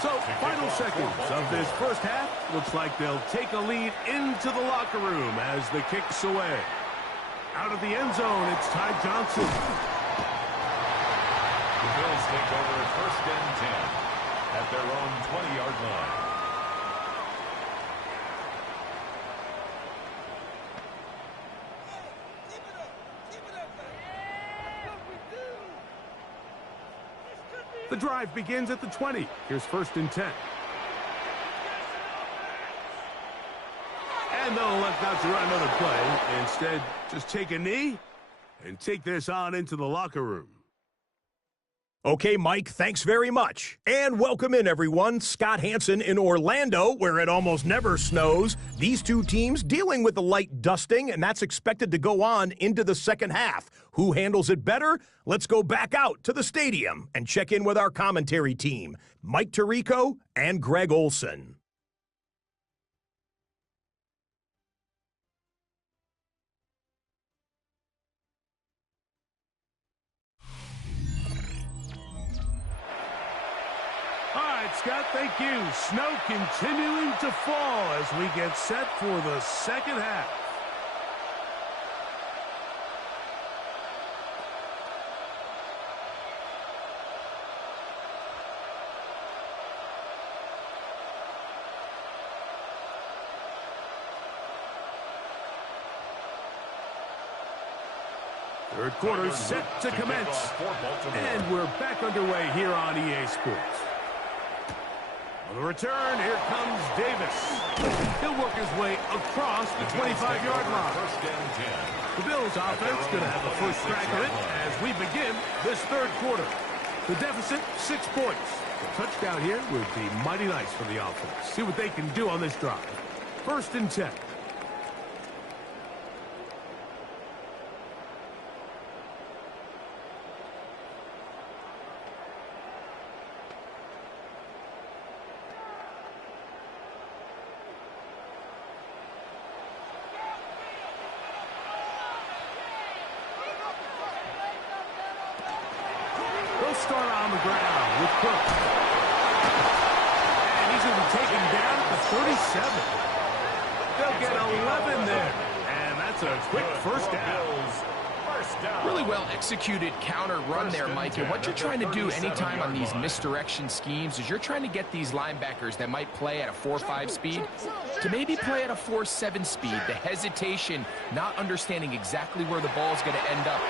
So, final seconds of this first half. Looks like they'll take a lead into the locker room as the kick's away. Out of the end zone, it's Ty Johnson. The Bills take over first and 10 at their own 20-yard line. The drive begins at the 20. Here's first and 10. And they'll elect not to run another play. Instead, just take a knee and take this on into the locker room. Okay, Mike, thanks very much. And welcome in, everyone. Scott Hansen in Orlando, where it almost never snows. These two teams dealing with the light dusting, and that's expected to go on into the second half. Who handles it better? Let's go back out to the stadium and check in with our commentary team, Mike Tirico and Greg Olson. All right, Scott, thank you. Snow continuing to fall as we get set for the second half. Third quarter set to commence. And we're back underway here on EA Sports. On the return, here comes Davis. He'll work his way across the 25-yard line. First and 10. The Bills offense going to have the first crack at it as we begin this third quarter. The deficit, 6 points. A touchdown here would be mighty nice for the offense. See what they can do on this drive. First and 10. Start on the ground with Cook. And he's going to be taken down at the 37. They'll get 11 there. And that's a quick first down. Really well executed counter run there, Mike. And what you're trying to do anytime on these misdirection schemes is you're trying to get these linebackers that might play at a 4.5 speed to maybe play at a 4.7 speed. The hesitation, not understanding exactly where the ball is going to end up,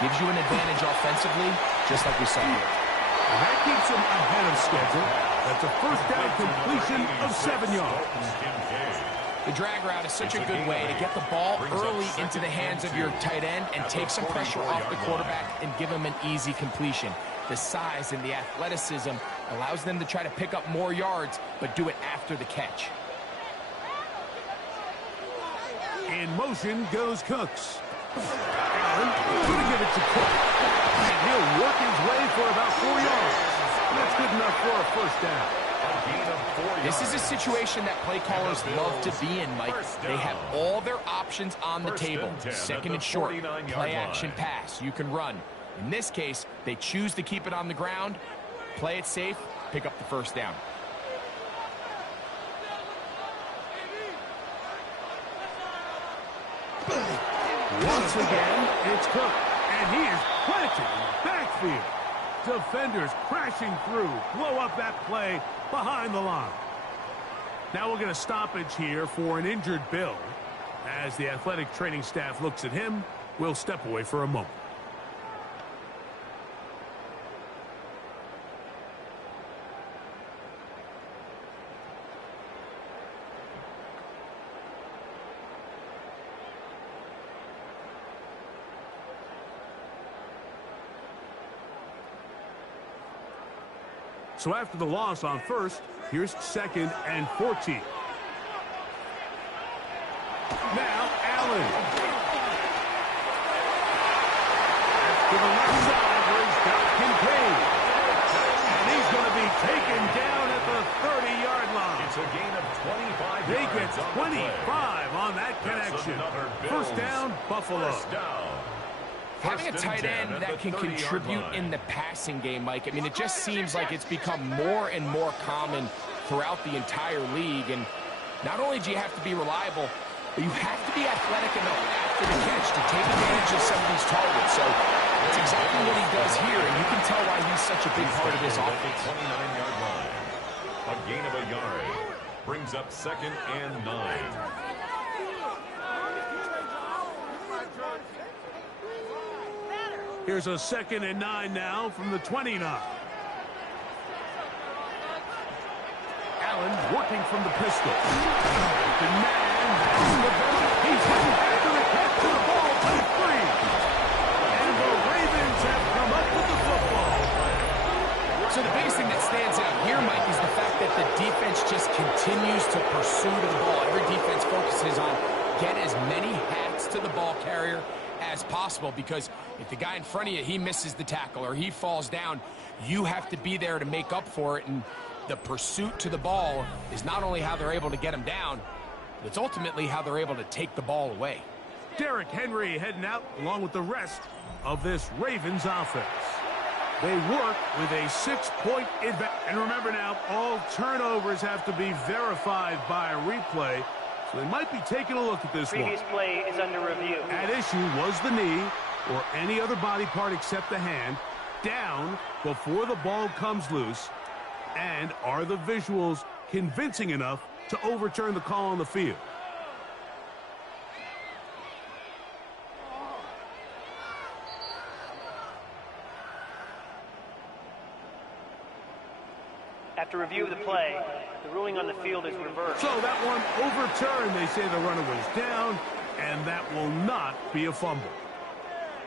gives you an advantage offensively, just like we saw here. And that keeps them ahead of schedule. That's a first down completion of 7 yards. The drag route is such a good way to get the ball early into the hands of your tight end and take some pressure off the quarterback and give him an easy completion. The size and the athleticism allows them to try to pick up more yards, but do it after the catch. In motion goes Cooks. Allen going to give it to Cook. And he'll work his way for about 4 yards. That's good enough for a first down. A gain of This is a situation that play callers love to be in, Mike. They have all their options on the table. Second and short, play action pass. You can run. In this case, they choose to keep it on the ground, play it safe, pick up the first down. Once again, it's Cook, and he is planted in the backfield. Defenders crashing through, blow up that play behind the line. Now we'll get a stoppage here for an injured Bill. As the athletic training staff looks at him, we'll step away for a moment. So after the loss on first, here's 2nd and 14. Now Allen. That's to the left side where he's got Kincaid. And he's going to be taken down at the 30-yard line. It's a gain of 25 They yards get 25 on that connection. First down, Buffalo. First down. Having a tight end that can contribute in the passing game, Mike, I mean, it just seems like it's become more and more common throughout the entire league. And not only do you have to be reliable, but you have to be athletic enough after the catch to take advantage of some of these targets. So that's exactly what he does here, and you can tell why he's such a big part of this offense. 29-yard line. A gain of a yard. Brings up 2nd and 9. Here's a 2nd and 9 now from the 29. Allen working from the pistol. The man, he's heading after the catch to the ball, but it's free. And the Ravens have come up with the football. So the biggest thing that stands out here, Mike, is the fact that the defense just continues to pursue to the ball. Every defense focuses on get as many hats to the ball carrier as possible, because if the guy in front of you, he misses the tackle or he falls down, you have to be there to make up for it. And the pursuit to the ball is not only how they're able to get him down, but it's ultimately how they're able to take the ball away. Derrick Henry heading out along with the rest of this Ravens offense. They work with a 6-point advantage. And remember now, all turnovers have to be verified by a replay. So they might be taking a look at this one. Previous play is under review. At issue was the knee or any other body part except the hand down before the ball comes loose. And are the visuals convincing enough to overturn the call on the field? After review of the play, the ruling on the field is reversed. So that one overturned. They say the runner was down, and that will not be a fumble.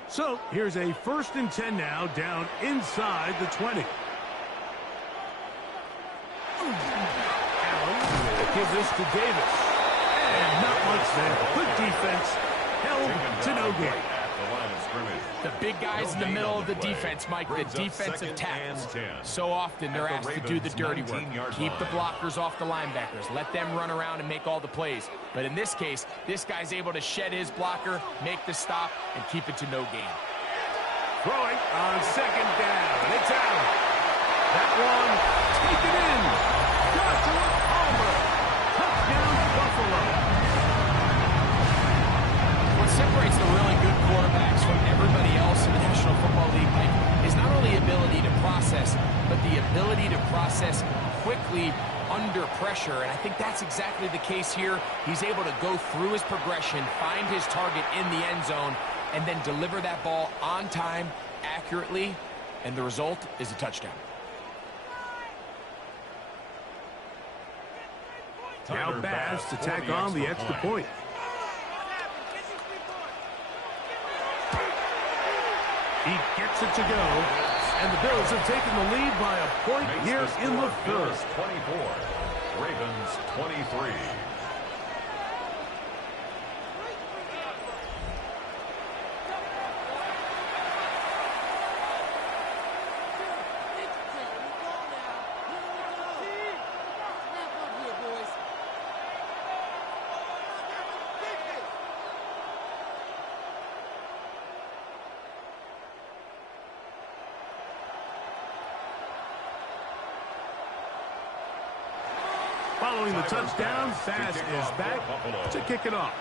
So here's a 1st and 10 now, down inside the 20. Allen will give this to Davis. And not much there. Good defense. Held to no gain. The big guys in the middle of the defense, Mike, the defensive tackles. So often they're asked to do the dirty work. Keep the blockers off the linebackers. Let them run around and make all the plays. But in this case, this guy's able to shed his blocker, make the stop, and keep it to no gain. Throwing on 2nd down. It's out. That one taken in. Joshua Palmer. Touchdown Buffalo. What separates the really good quarterbacks from everybody else in the National Football League, Mike, is not only ability to process, but the ability to process quickly under pressure. And I think that's exactly the case here. He's able to go through his progression, find his target in the end zone, and then deliver that ball on time, accurately, and the result is a touchdown. Now Bass to tack on the extra point. He gets it to go, and the Bills have taken the lead by a point here in the 3rd. 24, Ravens 23. Following the touchdown, Faz is back to kick it off.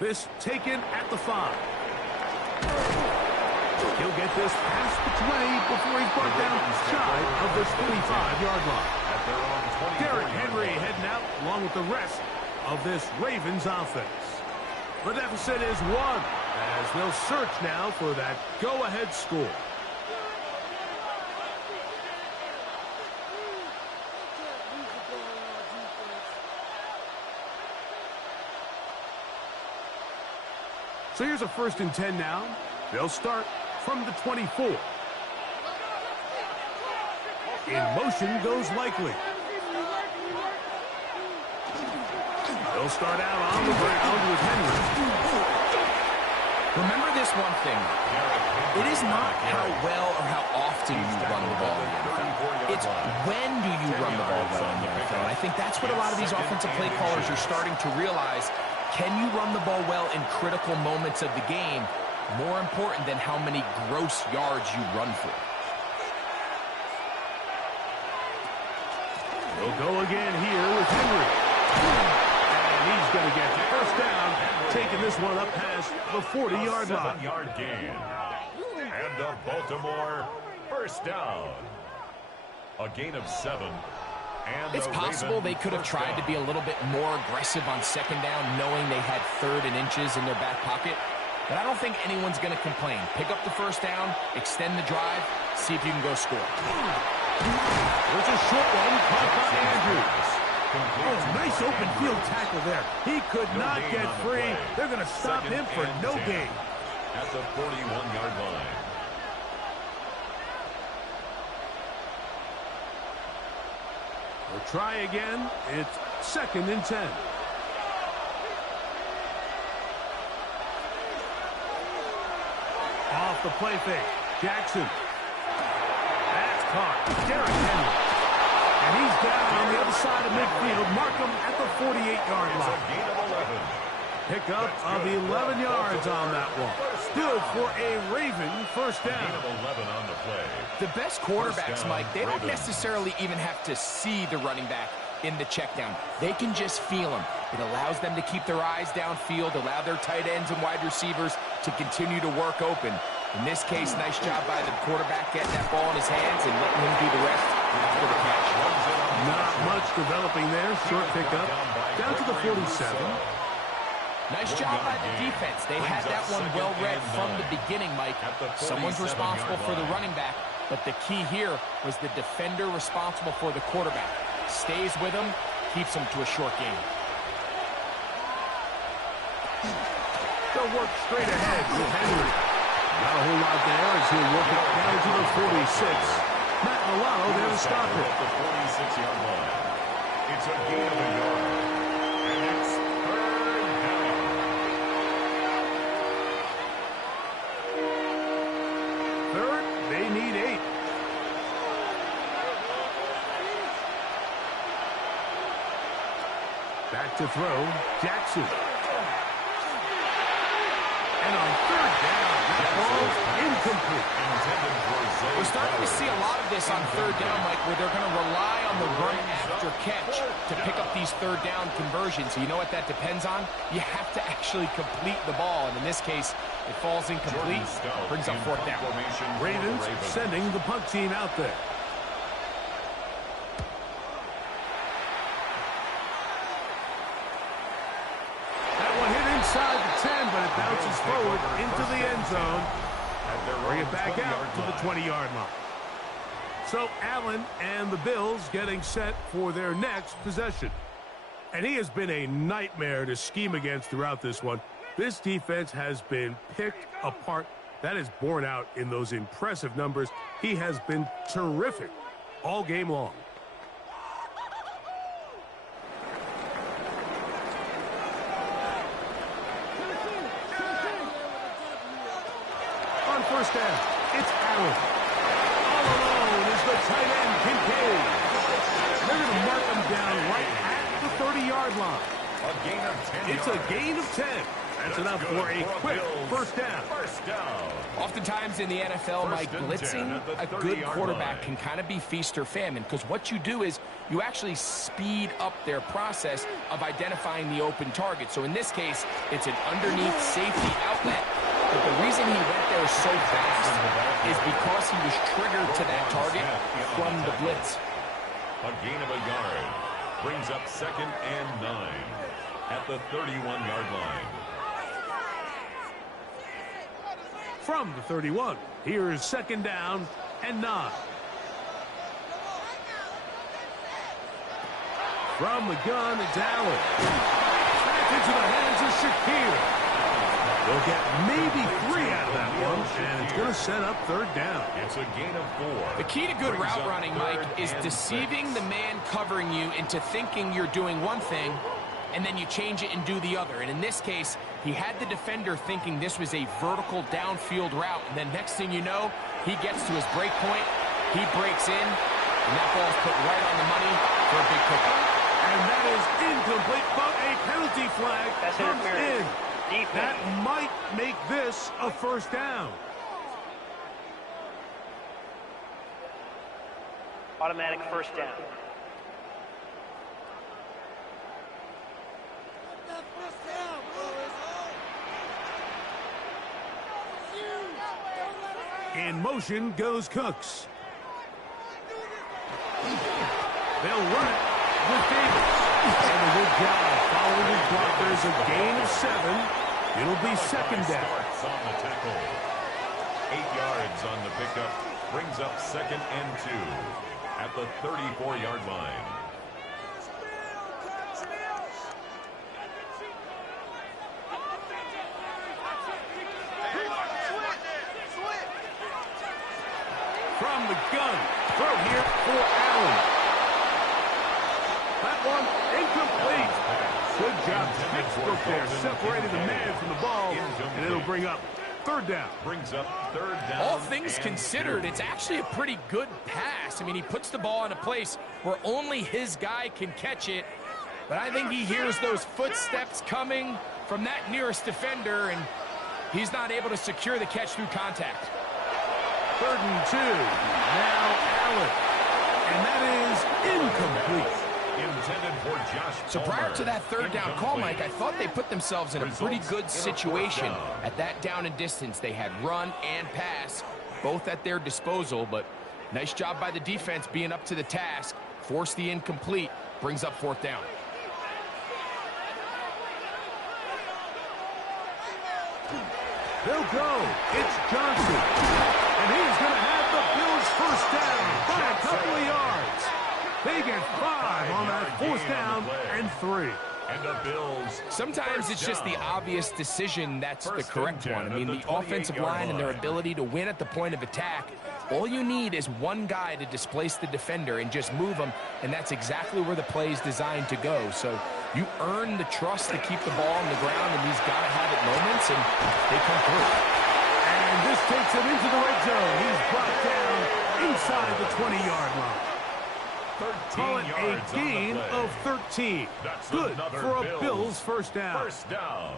This taken at the 5. He'll get this past the 20 before he's brought down shy of this 25-yard line. Derrick Henry heading out along with the rest of this Ravens offense. The deficit is 1 as they'll search now for that go-ahead score. So here's a 1st and 10 now. They'll start from the 24. In motion goes Likely. They'll start out on the ground with Henry. Remember this one thing. It is not how well or how often you run the ball in the NFL. It's when do you run the ball well in the NFL. And I think that's what a lot of these offensive play callers are starting to realize. Can you run the ball well in critical moments of the game? More important than how many gross yards you run for. They'll go again here with Henry. And he's going to get the 1st down, taking this one up past the 40-yard line. 7-yard gain. And the Baltimore 1st down. A gain of 7. And it's possible they could have tried to be a little bit more aggressive on 2nd down, knowing they had 3rd and inches in their back pocket. But I don't think anyone's going to complain. Pick up the 1st down, extend the drive, see if you can go score. There's a short one caught by Andrews. Oh, nice open field tackle there. He could not get free. They're going to stop him for no gain. At the 41-yard line. We'll try again. It's 2nd and 10. Off the play fake. Jackson. That's caught. Derrick Henry. And he's down on the other side of midfield. Mark him at the 48-yard line. A gain of 11. Pickup of 11 yards on that one. Good for a Raven 1st down. Gain of 11 on the play. The best quarterbacks, Mike, they don't necessarily even have to see the running back in the check down. They can just feel him. It allows them to keep their eyes downfield, allow their tight ends and wide receivers to continue to work open. In this case, nice job by the quarterback getting that ball in his hands and letting him do the rest after the catch. Not much developing there. Short pickup. Down to the 47. Nice job by the defense. They had that one well read from the beginning, Mike. Someone's responsible for the running back, but the key here was the defender responsible for the quarterback. Stays with him, keeps him to a short game. They'll work straight ahead with Henry. Not a whole lot there as he'll work it down to the 46. Matt Milano there to stop it. At the 46-yard line. It's a gain of a yard. And it's 3rd down. Third, they need 8. Back to throw, Jackson. And on 3rd down, that ball's incomplete. We're starting to see a lot of this on 3rd down, Mike, where they're going to rely on the run after catch to pick up these 3rd down conversions. So you know what that depends on? You have to actually complete the ball. And in this case, it falls incomplete, brings up 4th down. Ravens sending the punt team out there. Inside the 10, but it bounces forward into the end zone. Bring it back out to the 20-yard line. So Allen and the Bills getting set for their next possession. And he has been a nightmare to scheme against throughout this one. This defense has been picked apart. That is borne out in those impressive numbers. He has been terrific all game long. First down, it's Allen. All alone is the tight end, Kincaid. They're going to mark him down right at the 30-yard line. A gain of 10 It's a gain of 10. That's enough for a quick first down. Oftentimes in the NFL, Mike, blitzing a good quarterback can kind of be feast or famine, because what you do is you actually speed up their process of identifying the open target. So in this case, it's an underneath safety outlet. But the reason he went there so fast is because he was triggered to that target from the blitz. A gain of a yard brings up 2nd and 9 at the 31-yard line. From the 31, here's 2nd down and 9. From the gun, it's Allen. Back into the hands of Shakir. They'll get maybe 3 out of that one, and it's going to set up 3rd down. It's a gain of 4. The key to good route running, Mike, is deceiving the man covering you into thinking you're doing one thing, and then you change it and do the other. And in this case, he had the defender thinking this was a vertical downfield route, and then next thing you know, he gets to his break point, he breaks in, and that ball's put right on the money for a big pickup. And that is incomplete, but a penalty flag comes in. That might make this a 1st down. Automatic 1st down. In motion goes Cooks. They'll run it with Davis. And a good job following his blockers. A gain of 7. It'll be 2nd down. Starts on the tackle. 8 yards on the pickup. Brings up 2nd and 2 at the 34-yard line. From the gun. Throw here for Allen. That one incomplete. Good job. Textbook there. Separated the man from the ball. And it'll bring up 3rd down. Brings up 3rd down. All things considered, it's actually a pretty good pass. I mean, he puts the ball in a place where only his guy can catch it. But I think he hears those footsteps coming from that nearest defender, and he's not able to secure the catch through contact. 3rd and 2. Now Allen. And that is incomplete. Intended for Josh So prior to that 3rd down call, Mike, I thought they put themselves in a pretty good situation at that down and distance. They had run and pass, both at their disposal, but nice job by the defense being up to the task. Force the incomplete, brings up 4th down. They'll go. It's Johnson. And he's going to have the Bills 1st down by a couple of yards. They get 5 on that 4th down and 3. And the Bills. Sometimes it's just the obvious decision that's the correct one. I mean, the offensive line and their ability to win at the point of attack, all you need is one guy to displace the defender and just move him, and that's exactly where the play is designed to go. So you earn the trust to keep the ball on the ground in these gotta-have-it moments, and they come through. And this takes him into the red zone. He's brought down inside the 20-yard line. Call it a gain of 13. Good for a Bills 1st down. 1st down.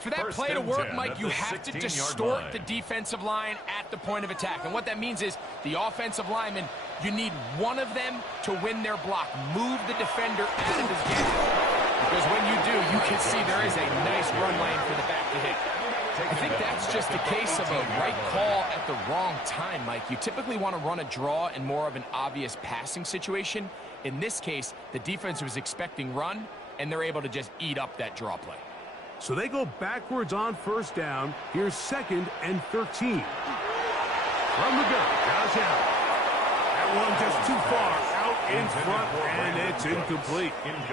For that play to work, Mike, you have to distort the defensive line at the point of attack. And what that means is the offensive linemen, you need one of them to win their block. Move the defender out of his game. Because when you do, you can see there is a nice run lane for the back to hit. I think that's just a case of a right call at the wrong time, Mike. You typically want to run a draw in more of an obvious passing situation. In this case, the defense was expecting run, and they're able to just eat up that draw play. So they go backwards on 1st down. Here's 2nd and 13. From the gun, Josh Allen. That one just too far out in front, and it's incomplete.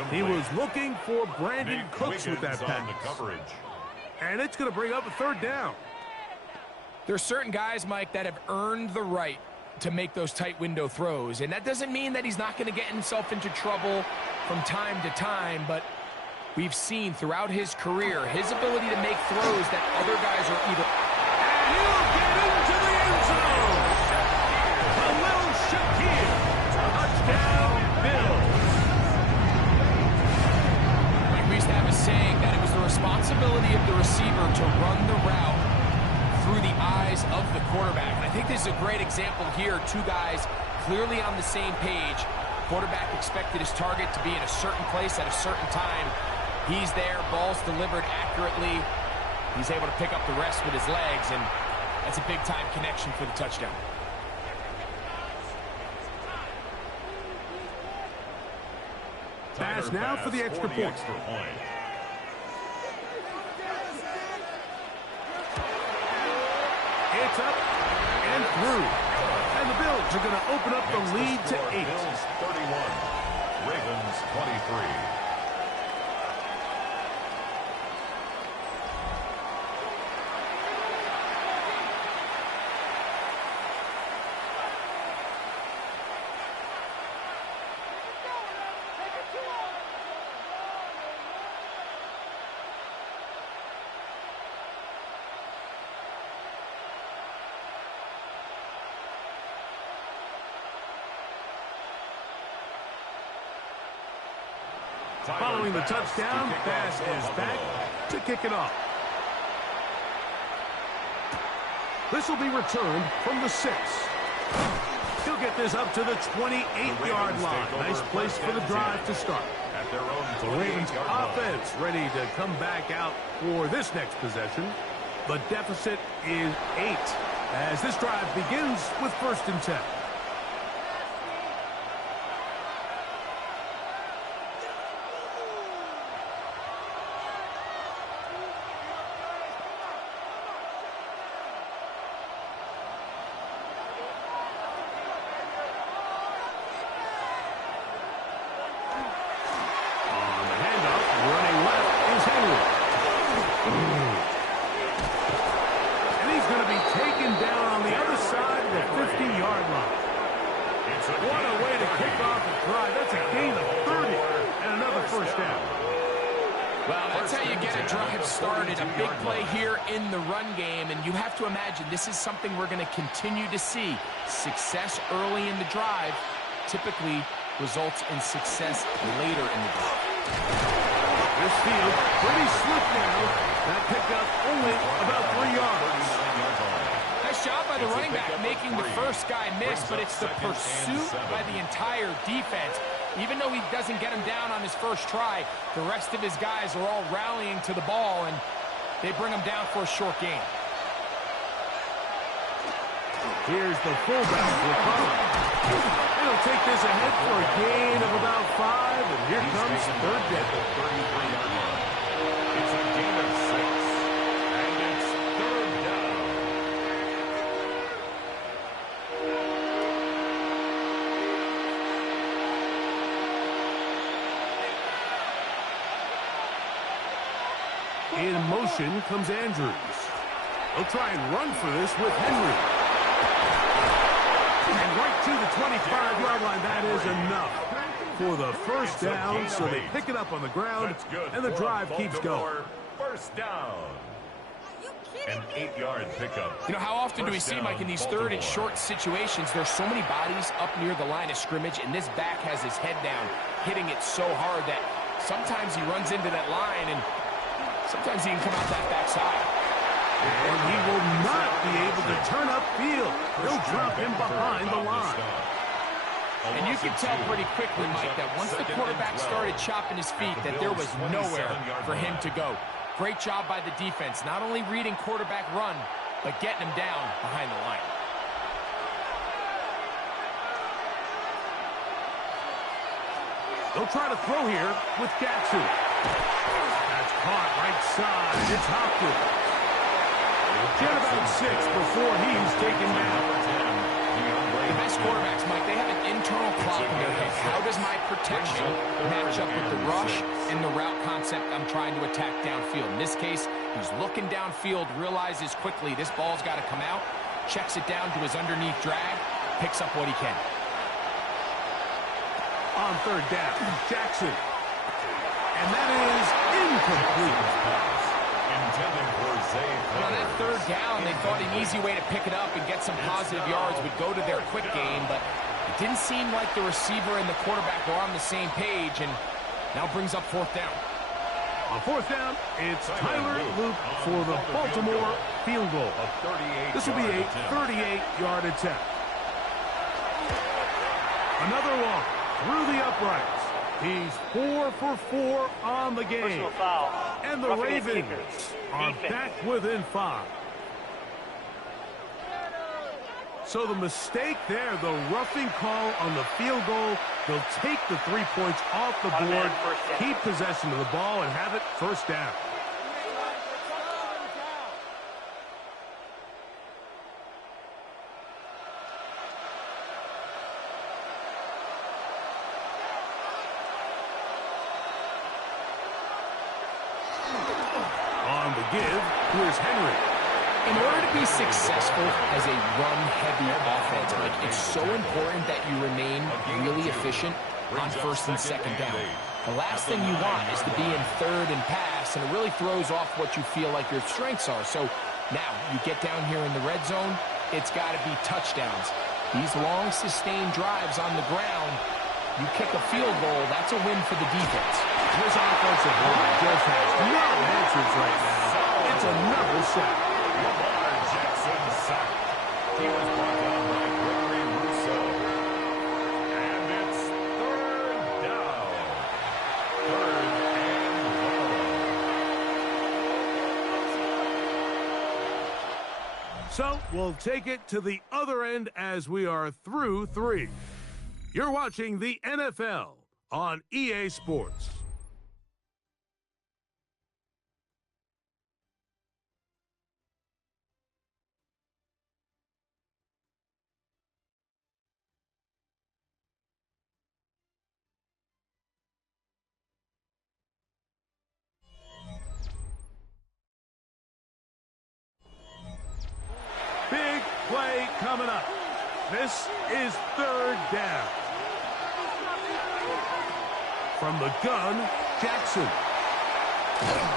He was looking for Brandon Cooks with that pass. And it's going to bring up a 3rd down. There's certain guys, Mike, that have earned the right to make those tight window throws. And that doesn't mean that he's not going to get himself into trouble from time to time, but we've seen throughout his career his ability to make throws that other guys are either... And he'll get into the end zone. Khalil Shakir. Touchdown, Bills. Like we used to have a saying that it was the responsibility of the receiver eyes of the quarterback. And I think this is a great example here. Two guys clearly on the same page. Quarterback expected his target to be in a certain place at a certain time. He's there, ball's delivered accurately. He's able to pick up the rest with his legs, and that's a big-time connection for the touchdown. Pass now for the extra point. It's up and through. And the Bills are going to open up the lead to 8. Bills 31, Ravens 23. Following the touchdown, pass is back to kick it off. This will be returned from the 6. He'll get this up to the 28-yard line. Nice place for the drive to start. The Ravens offense ready to come back out for this next possession. The deficit is 8 as this drive begins with 1st and 10. This is something we're going to continue to see. Success early in the drive typically results in success later in the drive. This field pretty slick now. That pickup only about 3 yards. Nice job by the running back making the first guy miss, but it's the pursuit by the entire defense. Even though he doesn't get him down on his first try, the rest of his guys are all rallying to the ball, and they bring him down for a short gain. Here's the fullback recovery. He'll take this ahead for a gain of about 5, and here comes 3rd down. It's a gain of 6, and it's 3rd down. In motion comes Andrews. They'll try and run for this with Henry. And right to the 25-yard line, that is enough for the 1st down, so they pick it up on the ground, and the drive keeps going. 1st down. An 8-yard pickup. You know, how often do we see, Mike, in these 3rd and short situations, there's so many bodies up near the line of scrimmage, and this back has his head down, hitting it so hard that sometimes he runs into that line, and sometimes he can come out that backside. And he will not be able to turn upfield. He'll drop him behind the line. And you can tell pretty quickly, Mike, that once the quarterback started chopping his feet, that there was nowhere for him to go. Great job by the defense, not only reading quarterback run, but getting him down behind the line. They'll try to throw here with Jackson. That's caught right side. It's Hopkins. Get about 6 before he's taken down. The best quarterbacks, Mike, they have an internal clock in their head. How does my protection match up with the rush and the route concept I'm trying to attack downfield? In this case, he's looking downfield, realizes quickly this ball's got to come out, checks it down to his underneath drag, picks up what he can. On 3rd down, Jackson. And that is incomplete. And on that 3rd down, they thought an easy way to pick it up and get some positive yards would go to their quick game, but it didn't seem like the receiver and the quarterback were on the same page, and now brings up 4th down. On 4th down, it's Tyler Luke for the Baltimore field goal. This will be a 38-yard attempt. Another one through the uprights. He's 4 for 4 on the game. Personal foul. And the Roughing the Ravens kicker. are Defense. back within 5. So the mistake there, the roughing call on the field goal, they'll take the 3 points off the board, Automatic first down. keep possession of the ball, and have it first down. On the give, here's Henry. In order to be successful as a run-heavy offense, Mike, it's so important that you remain really efficient on first and second down. The last thing you want is to be in third and pass, and it really throws off what you feel like your strengths are. So now you get down here in the red zone, it's got to be touchdowns. These long, sustained drives on the ground, you kick a field goal, that's a win for the defense. This offensive line just has no answers right now. It's another sack. Lamar Jackson sacked. He was brought down by Gregory Russo. And it's third down. Third and long. So we'll take it to the other end as we are through 3. You're watching the NFL on EA Sports. Big play coming up. This is third down. From the gun, Jackson.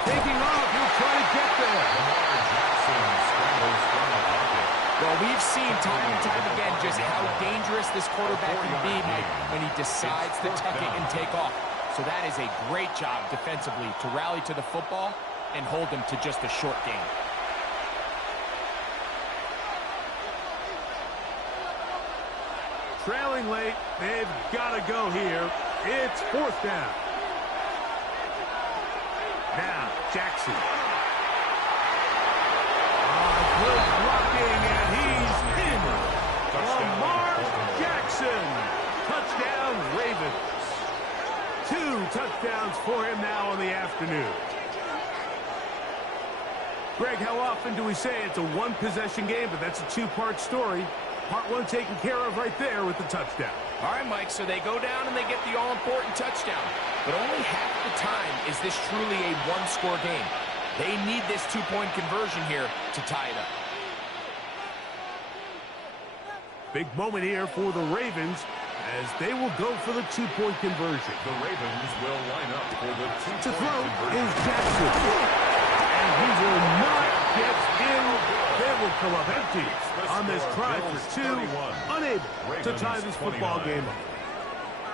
Taking off, he'll try to get there. Lamar Jackson scrambles from the pocket. Well, we've seen time and time again just how dangerous this quarterback can be, Mike, when he decides to tuck it and take off. So that is a great job defensively to rally to the football and hold him to just a short gain. Trailing late, they've got to go here. It's fourth down. Now, Jackson. Good blocking, and he's in. Lamar Jackson. Touchdown, Ravens. 2 touchdowns for him now in the afternoon. Greg, how often do we say it's a one-possession game, but that's a 2-part story? Part 1 taken care of right there with the touchdown. All right, Mike, so they go down and they get the all-important touchdown. But only half the time is this truly a one-score game. They need this 2-point conversion here to tie it up. Big moment here for the Ravens as they will go for the 2-point conversion. The Ravens will line up for the 2-point To throw conversion. is Jackson. And he will not get in. They will come up empty on this try for 2. Unable to tie this football game up.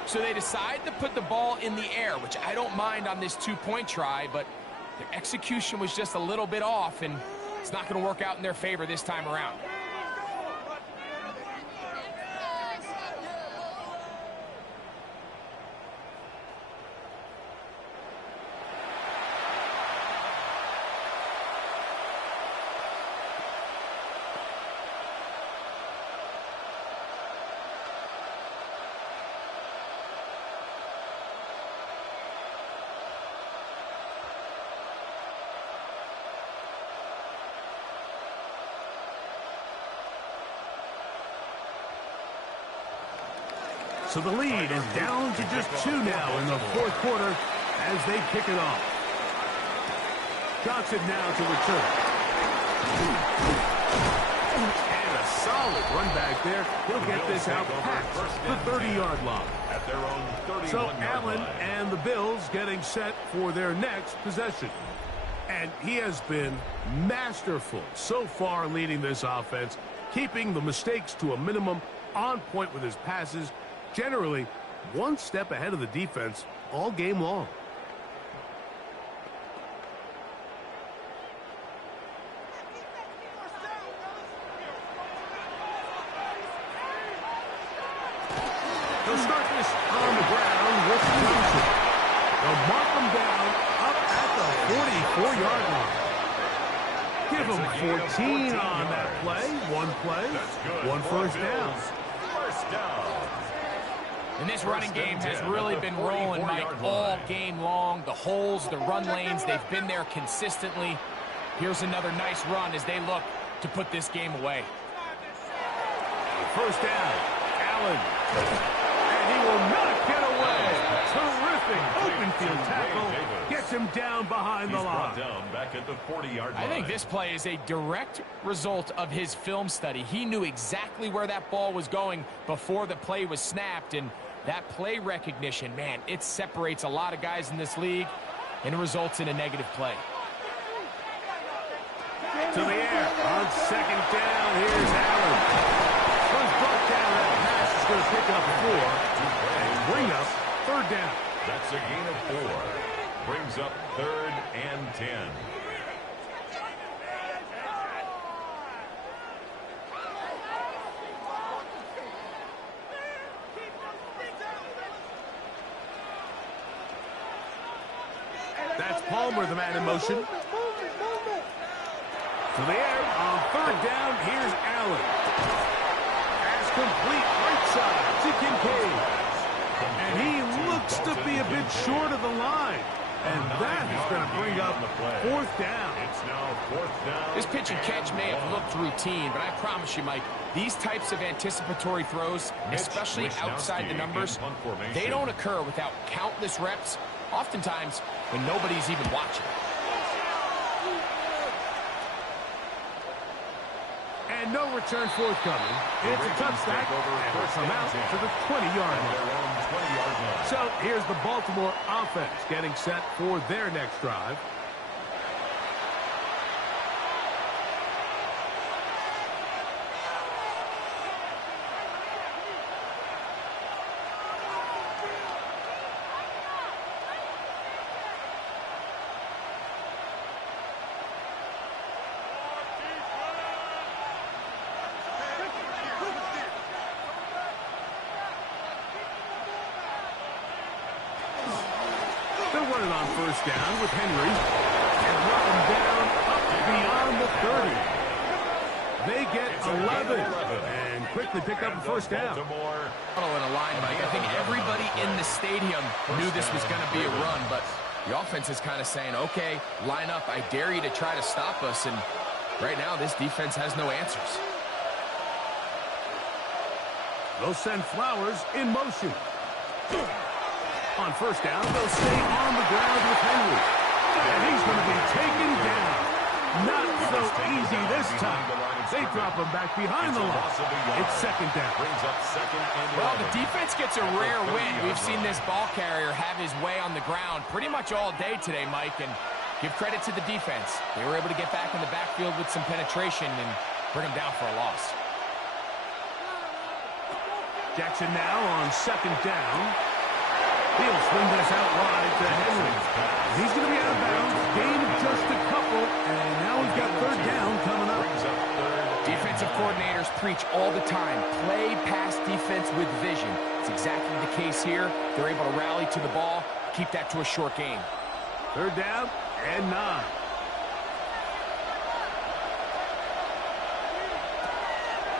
So they decide to put the ball in the air, which I don't mind on this 2-point try, but their execution was just a little bit off, and it's not going to work out in their favor this time around. So the lead is down to just 2 now in the fourth quarter as they kick it off. Johnson now to return. And a solid run back there. He'll get this out past the 30-yard line. At their own 31-yard So line. Allen and the Bills getting set for their next possession. And he has been masterful so far leading this offense, keeping the mistakes to a minimum, on point with his passes, generally one step ahead of the defense all game long. Davis on the ground with Johnson. They'll mark him down up at the 44-yard line. Give him 14 on that play. One play, one first down. First down. And this running game has really been rolling, Mike, all game long. The holes, the run lanes, they've been there consistently. Here's another nice run as they look to put this game away. First down, Allen. And he will not get away. Terrific open field tackle. Gets him down behind the line. Down back at the 40-yard line. I think this play is a direct result of his film study. He knew exactly where that ball was going before the play was snapped, and that play recognition, man, it separates a lot of guys in this league, and it results in a negative play. To the air on second down. Here's Allen. First brought down. That pass is going to pick up 4 and bring up third down. That's a gain of 4. Brings up 3rd and 10. That's Palmer, the man in motion. To the air on third down. Here's Allen. Pass complete right side to Kincaid. And he looks to be a bit short of the line. And that is going to bring up fourth down. It's now 4th down. This pitch and catch may have looked routine, but I promise you, Mike, these types of anticipatory throws, especially outside the numbers, they don't occur without countless reps, oftentimes when nobody's even watching. And no return forthcoming. It's a touchback, and it'll come out to the 20-yard line. So here's the Baltimore offense getting set for their next drive. They're running on first down with Henry. And run him down up beyond the 30. They get 11 and quickly pick up a first down. In a line, Mike. I think everybody in the stadium knew this was going to be a run, but the offense is kind of saying, okay, line up. I dare you to try to stop us. And right now, this defense has no answers. They'll send Flowers in motion. On first down, they'll stay on the ground with Henry. And he's going to be taken down. Not so easy this time. They drop him back behind the line. It's second down. Well, the defense gets a rare win. We've seen this ball carrier have his way on the ground pretty much all day today, Mike, and give credit to the defense. They were able to get back in the backfield with some penetration and bring him down for a loss. Jackson now on second down. He'll swing this out wide to Henry. He's going to be out of bounds. Gain of just a couple, and now he's got third down coming up. Defensive coordinators preach all the time, play pass defense with vision. It's exactly the case here. They're able to rally to the ball, keep that to a short gain. Third down and 9.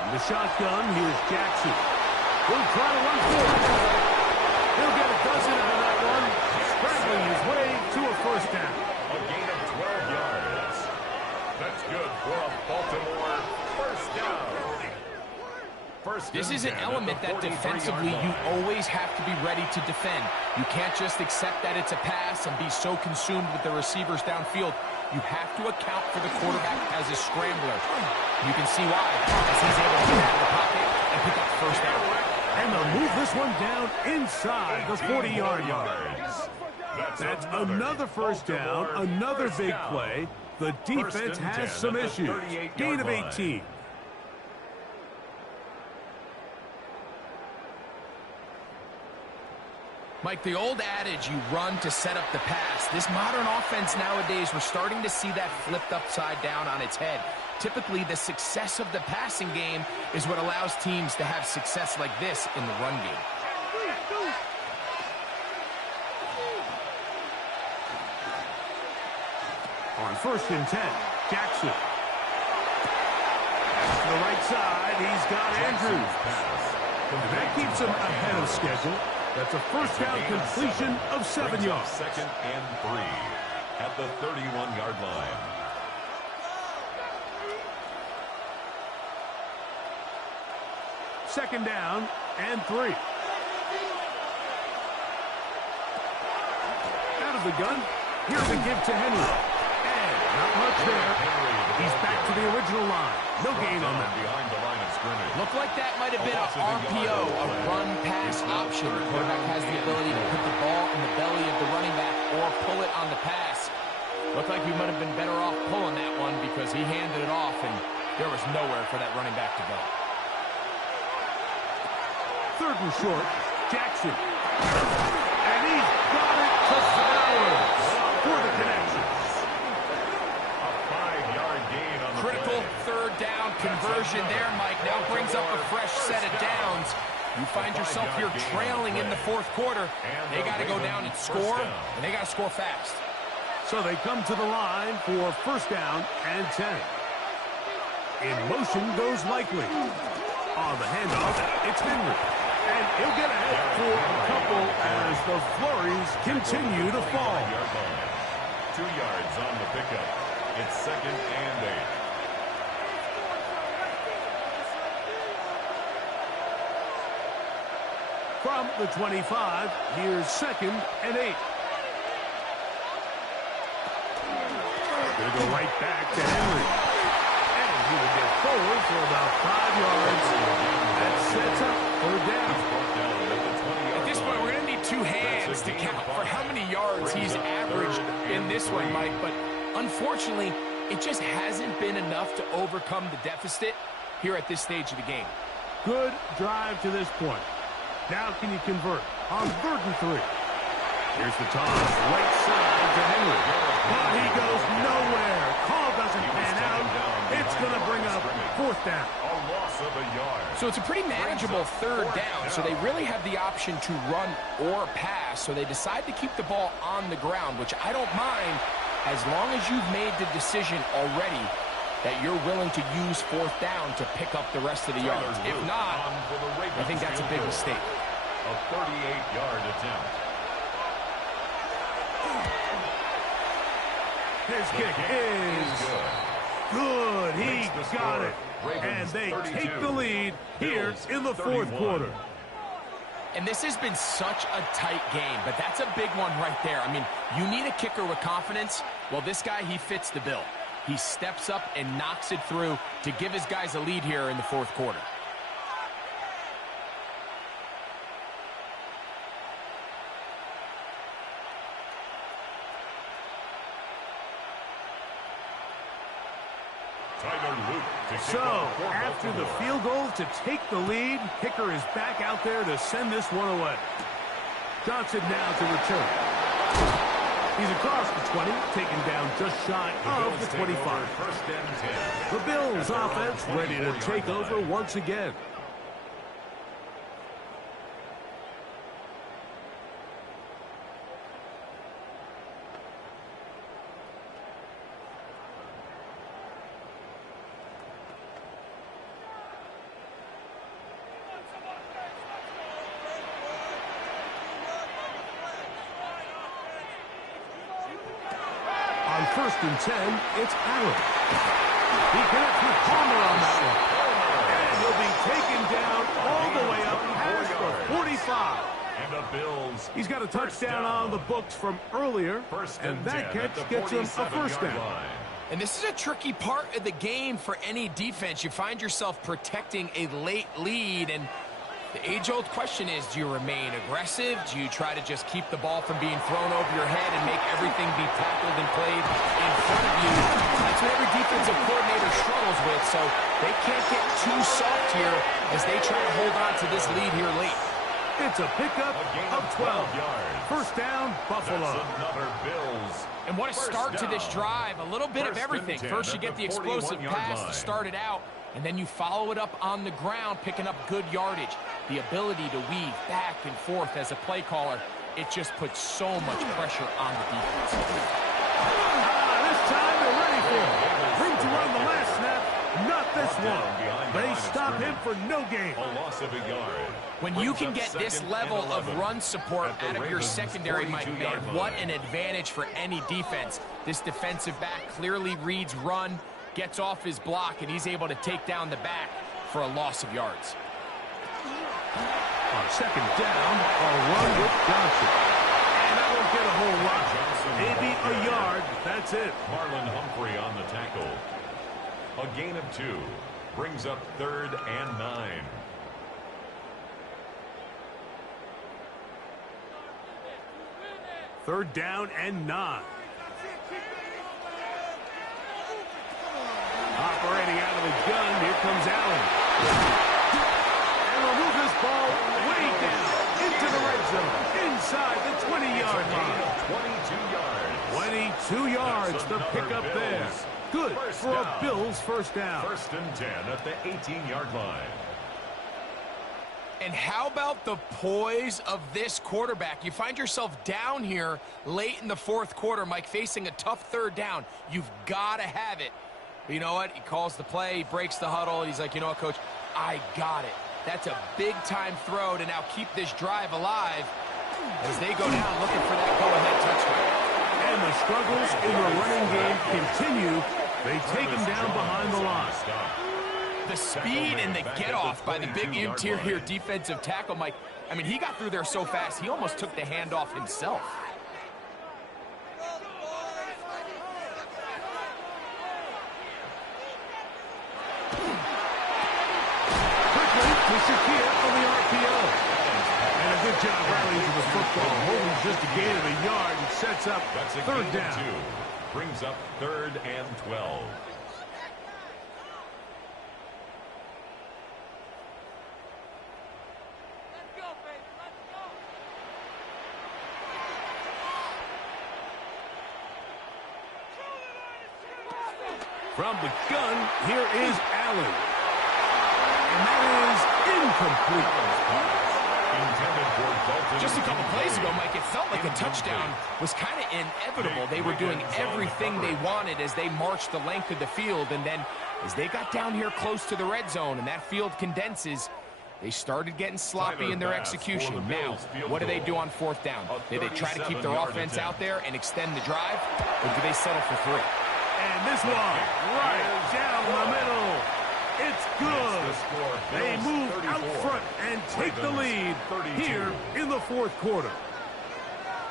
In the shotgun, here's Jackson. He'll try to run forward. He'll get a dozen out of that one, scrambling his way to a first down. A gain of 12 yards. That's good for a Baltimore first down. This is an element that defensively you always have to be ready to defend. You can't just accept that it's a pass and be so consumed with the receivers downfield. You have to account for the quarterback as a scrambler. You can see why, as he's able to get out of the pocket and pick up first down. And they'll move this one down inside the 40-yard line. That's another first down, another big play. The defense has some issues. Gain of 18. Mike, the old adage, you run to set up the pass. This modern offense nowadays, we're starting to see that flipped upside down on its head. Typically, the success of the passing game is what allows teams to have success like this in the run game. On 1st and 10, Jackson. To the right side, he's got Andrews. And that keeps him ahead of schedule. That's a first down completion of 7 yards. 2nd and 3 at the 31-yard line. Second down and 3. Out of the gun. Here's a give to Henry. And not much there. He's back to the original line. No gain on that. Behind the line of scrimmage. Looked like that might have been an RPO, a run-pass option. The quarterback has the ability to put the ball in the belly of the running back or pull it on the pass. Looked like we might have been better off pulling that one because he handed it off, and there was nowhere for that running back to go. 3rd and short, Jackson. And he's got it to Flowers for the connection. A 5-yard gain on the Critical play. 3rd down conversion there, Mike. Now brings up a fresh set of downs. You find yourself here trailing in the 4th quarter. They got to go down and score, and they got to score fast. So they come to the line for 1st down and 10. In motion goes Likely. On the handoff, it's Henry. And he'll get ahead for a couple as the flurries continue to fall. 2 yards on the pickup. It's 2nd and 8. From the 25, here's 2nd and 8. Gonna go right back to Henry. And he will get forward for about 5 yards. That sets up 3rd down. At this point, we're going to need 2 hands to count for how many yards he's averaged in this one, Mike. But unfortunately, it just hasn't been enough to overcome the deficit here at this stage of the game. Good drive to this point. Now can you convert on 3rd and 3? Here's the toss, right side to Henry. But he goes nowhere. Call doesn't pan out. It's going to bring up 4th down. A loss of a yard. So it's a pretty manageable 3rd down. So they really have the option to run or pass. So they decide to keep the ball on the ground, which I don't mind as long as you've made the decision already that you're willing to use 4th down to pick up the rest of the yards. If not, I think that's a big mistake. A 38-yard attempt. His kick is good. He got it. And they take the lead here in the 4th quarter. And this has been such a tight game, but that's a big one right there. I mean, you need a kicker with confidence. Well, this guy, he fits the bill. He steps up and knocks it through to give his guys a lead here in the 4th quarter. So, after the field goal to take the lead, kicker is back out there to send this one away. Johnson now to return. He's across the 20, taken down just shy of the 25. The Bills offense ready to take over once again. On 1st and 10, it's Allen. He connects with Palmer on that one. And he'll be taken down all the way up past the 45. And the Bills. He's got a touchdown on the books from earlier, and that catch gets him a 1st down. And this is a tricky part of the game for any defense. You find yourself protecting a late lead, and the age-old question is, do you remain aggressive? Do you try to just keep the ball from being thrown over your head and make everything be tackled and played in front of you? That's what every defensive coordinator struggles with, so they can't get too soft here as they try to hold on to this lead here late. It's a pickup of 12 yards. 1st down, Buffalo. Another Bills. And what a start to this drive. A little bit of everything. First, you get the explosive pass to start it out, and then you follow it up on the ground, picking up good yardage. The ability to weave back and forth as a play caller, it just puts so much pressure on the defense. This time, they're ready for it. Room to run the last snap. Not this one. They stop him for no gain. A loss of a yard. When you can get this level of run support out of your secondary, Mike, man, what an advantage for any defense. This defensive back clearly reads run, gets off his block, and he's able to take down the back for a loss of yards. On second down, a run with Johnson. And that won't get a whole lot. Maybe a yard. That's it. Marlon Humphrey on the tackle. A gain of 2 brings up 3rd and 9. Third down and 9. Operating out of the gun, here comes Allen. And will move this ball way down into the red zone, inside the 20-yard line. 22 yards, the pickup there. Good for a Bills first down. 1st and 10 at the 18-yard line. And how about the poise of this quarterback? You find yourself down here late in the 4th quarter, Mike, facing a tough 3rd down. You've got to have it. But you know what? He calls the play, he breaks the huddle, and he's like, you know what, Coach? I got it. That's a big-time throw to now keep this drive alive as they go down looking for that go-ahead touchdown. And the struggles in the running game continue. They take him down behind the line. The speed and the get-off by the big interior defensive tackle, Mike. I mean, he got through there so fast, he almost took the handoff himself. Quickly to Shakir on the RPO. And a good job rallying to the football. Holding just a gain of a yard and sets up That's a 3rd gain down. of 2. Brings up 3rd and 12. From the gun, here is Allen. And that is incomplete. Just a couple plays ago, Mike, it felt like a touchdown was kind of inevitable. They were doing everything they wanted as they marched the length of the field. And then as they got down here close to the red zone and that field condenses, they started getting sloppy in their execution. Now, what do they do on 4th down? Do they try to keep their offense out there and extend the drive, or do they settle for 3? And this one, right down the middle. It's good. They move out front and take the lead here in the 4th quarter.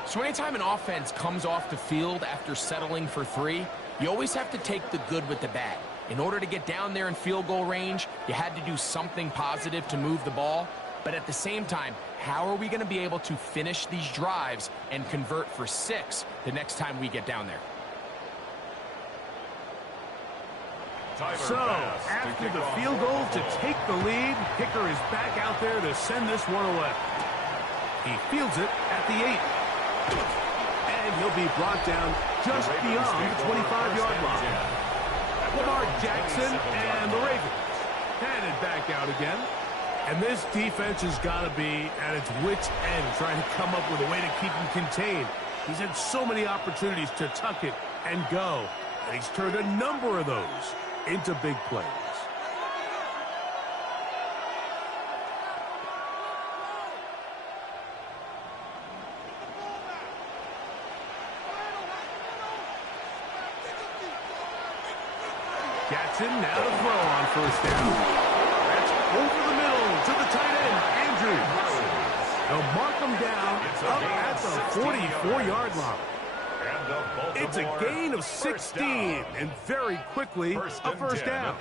So anytime an offense comes off the field after settling for 3, you always have to take the good with the bad. In order to get down there in field goal range, you had to do something positive to move the ball. But at the same time, how are we going to be able to finish these drives and convert for 6 the next time we get down there? So, after the field goal to take the lead, kicker is back out there to send this one away. He fields it at the 8. And he'll be brought down just beyond the 25-yard line. Lamar Jackson and the Ravens headed back out again. And this defense has got to be at its wits' end, trying to come up with a way to keep him contained. He's had so many opportunities to tuck it and go, and he's turned a number of those into big plays. Jackson now to throw on 1st down. That's over the middle to the tight end, Andrews. They'll mark him down up at the 44-yard line. It's a gain of 16, and very quickly, a first down.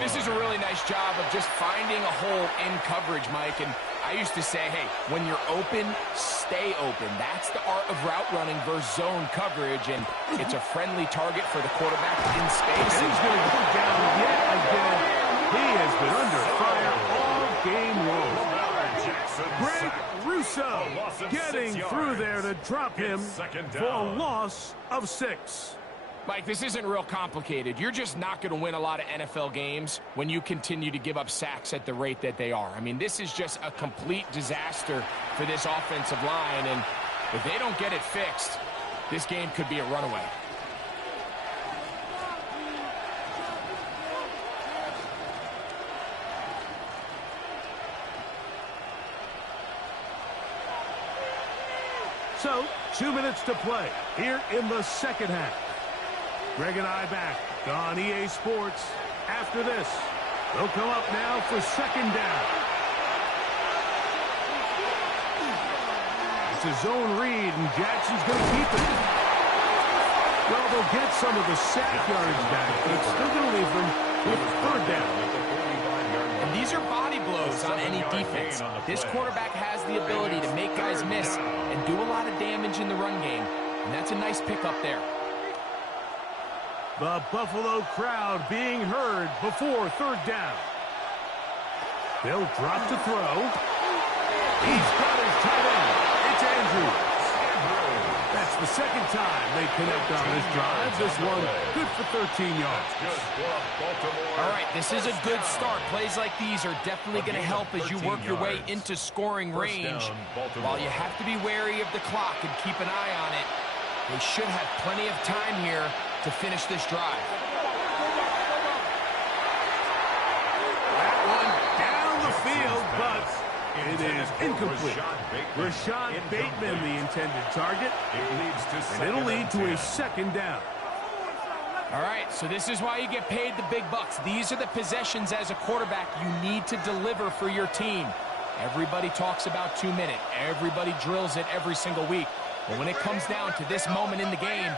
This is a really nice job of just finding a hole in coverage, Mike. And I used to say, hey, when you're open, stay open. That's the art of route running versus zone coverage, and it's a friendly target for the quarterback in space. And he's going to go down yet again. He has been under fire all game long. Greg Russo getting through there to drop him for a loss of 6. Mike, this isn't real complicated. You're just not going to win a lot of NFL games when you continue to give up sacks at the rate that they are. I mean, this is just a complete disaster for this offensive line, and if they don't get it fixed, this game could be a runaway. So, 2 minutes to play here in the second half. Greg and I back on EA Sports. After this, they'll come up now for second down. It's a zone read, and Jackson's going to keep it. Well, they'll get some of the sack yardage back, but it's still going to leave them with third down. And these are body blows on any defense. This quarterback has the ability to make guys miss and do a lot of damage in the run game, and that's a nice pickup there. The Buffalo crowd being heard before third down. They'll drop to throw. He's got his tight end. It's Andrews. That's the second time they connect on this drive. This one good for 13 yards. All right, this is a good start. Plays like these are definitely going to help as you work your way into scoring range. While you have to be wary of the clock and keep an eye on it, they should have plenty of time here to finish this drive. That one down the field, but it is incomplete. Rashad Bateman, the intended target, and it'll lead to a second down. All right, so this is why you get paid the big bucks. These are the possessions as a quarterback you need to deliver for your team. Everybody talks about 2 minutes. Everybody drills it every single week. But when it comes down to this moment in the game,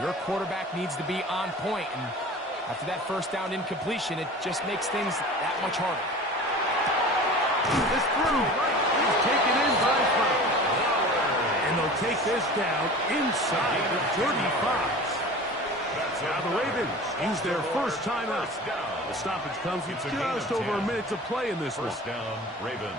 your quarterback needs to be on point. And after that first down incompletion, it just makes things that much harder. This through is taken in by 5. And they'll take this down inside the 35. Now the Ravens use their first timeout. The stoppage comes with just over a minute to play in this one. First down, Ravens.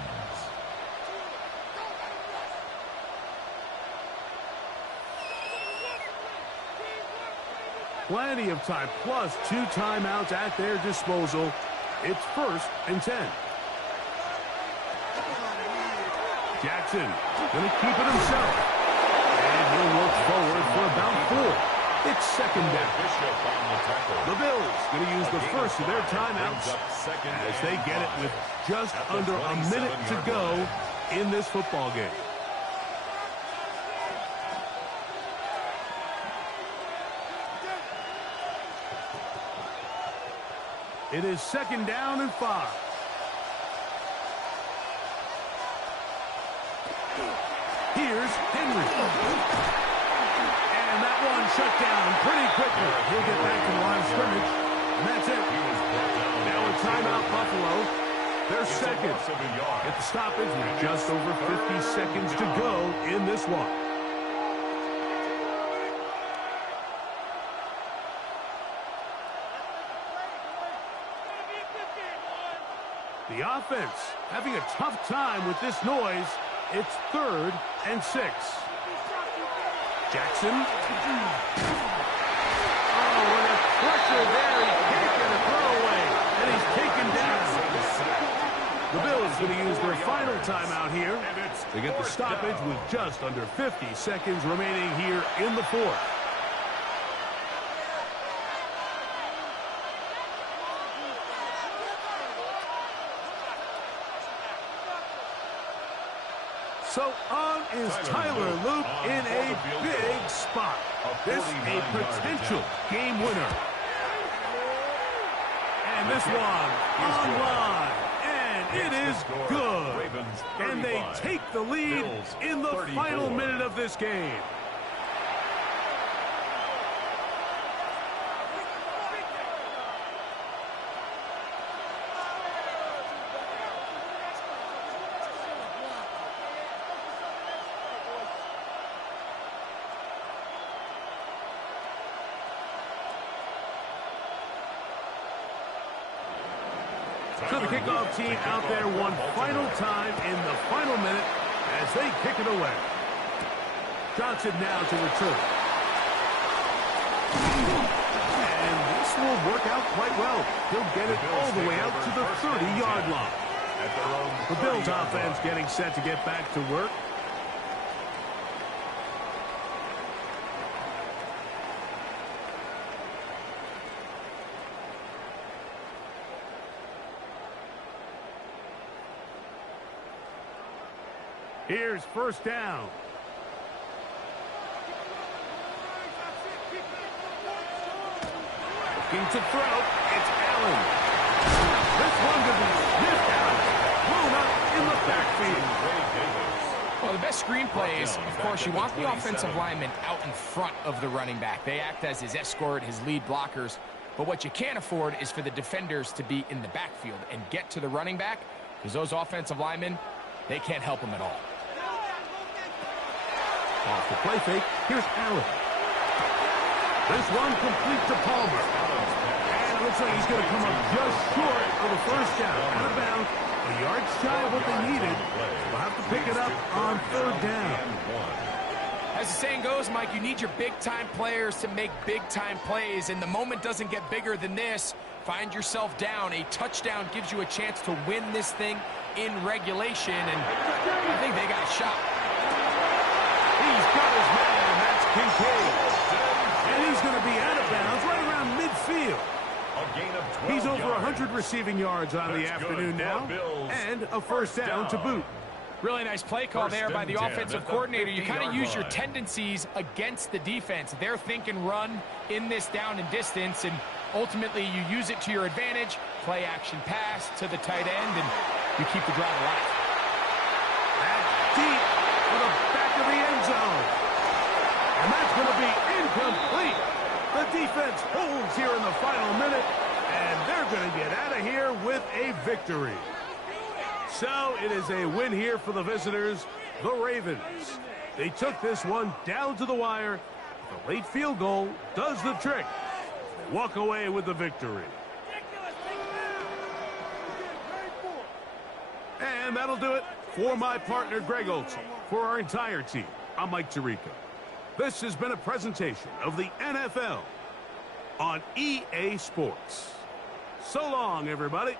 Plenty of time, plus 2 timeouts at their disposal. It's 1st and 10. Jackson going to keep it himself. And he'll work forward for about 4. It's second down. The Bills going to use the first of their timeouts as they get it with just under a minute to go in this football game. It is second down and 5. Here's Henry. And that one shut down pretty quickly. He'll get back to the line of scrimmage. And that's it. Now a timeout, Buffalo. They're second. At the stoppage with just over 50 seconds to go in this one. The offense having a tough time with this noise. It's 3rd and 6. Jackson. Oh, what a pressure there. He can't get a throwaway. And he's taken down. The Bills going to use their final timeout here. They get the stoppage with just under 50 seconds remaining here in the 4th. So on is Tyler Luke in a big spot. This a potential game winner. And this one online. And it is good. And they take the lead in the final minute of this game. So the kickoff team out there one final time in the final minute as they kick it away. Johnson now to return. And this will work out quite well. He'll get it all the way out to the 30-yard line. The Bills offense getting set to get back to work. Here's first down. Looking to throw. It's Allen. This one could be sniffed out. Blown up in the backfield. Well, the best screenplay is, of course, you want the offensive lineman out in front of the running back. They act as his escort, his lead blockers. But what you can't afford is for the defenders to be in the backfield and get to the running back, because those offensive linemen, they can't help him at all. Off the play fake, here's Allen. This one complete to Palmer. And it looks like he's going to come up just short of the first down. Out of bounds, a yard shy of what they needed. We'll have to pick it up on third down. As the saying goes, Mike, you need your big-time players to make big-time plays, and the moment doesn't get bigger than this. Find yourself down. A touchdown gives you a chance to win this thing in regulation, and I think they got a shot. He's got his man, and that's Kincaid. And he's going to be out of bounds right around midfield. A gain of 12 He's over yards. 100 receiving yards on the afternoon now, and a first down to boot. Really nice play call there by the offensive coordinator. You kind of use your line. tendencies against the defense. They're thinking run in this down and distance, and ultimately you use it to your advantage. Play action pass to the tight end, and you keep the drive alive. That's deep to the back of the end zone. And that's going to be incomplete. The defense holds here in the final minute, and they're going to get out of here with a victory. So it is a win here for the visitors, the Ravens. They took this one down to the wire. The late field goal does the trick. They walk away with the victory. And that'll do it for my partner, Greg Olson. For our entire team, I'm Mike Tirico. This has been a presentation of the NFL on EA Sports. So long, everybody.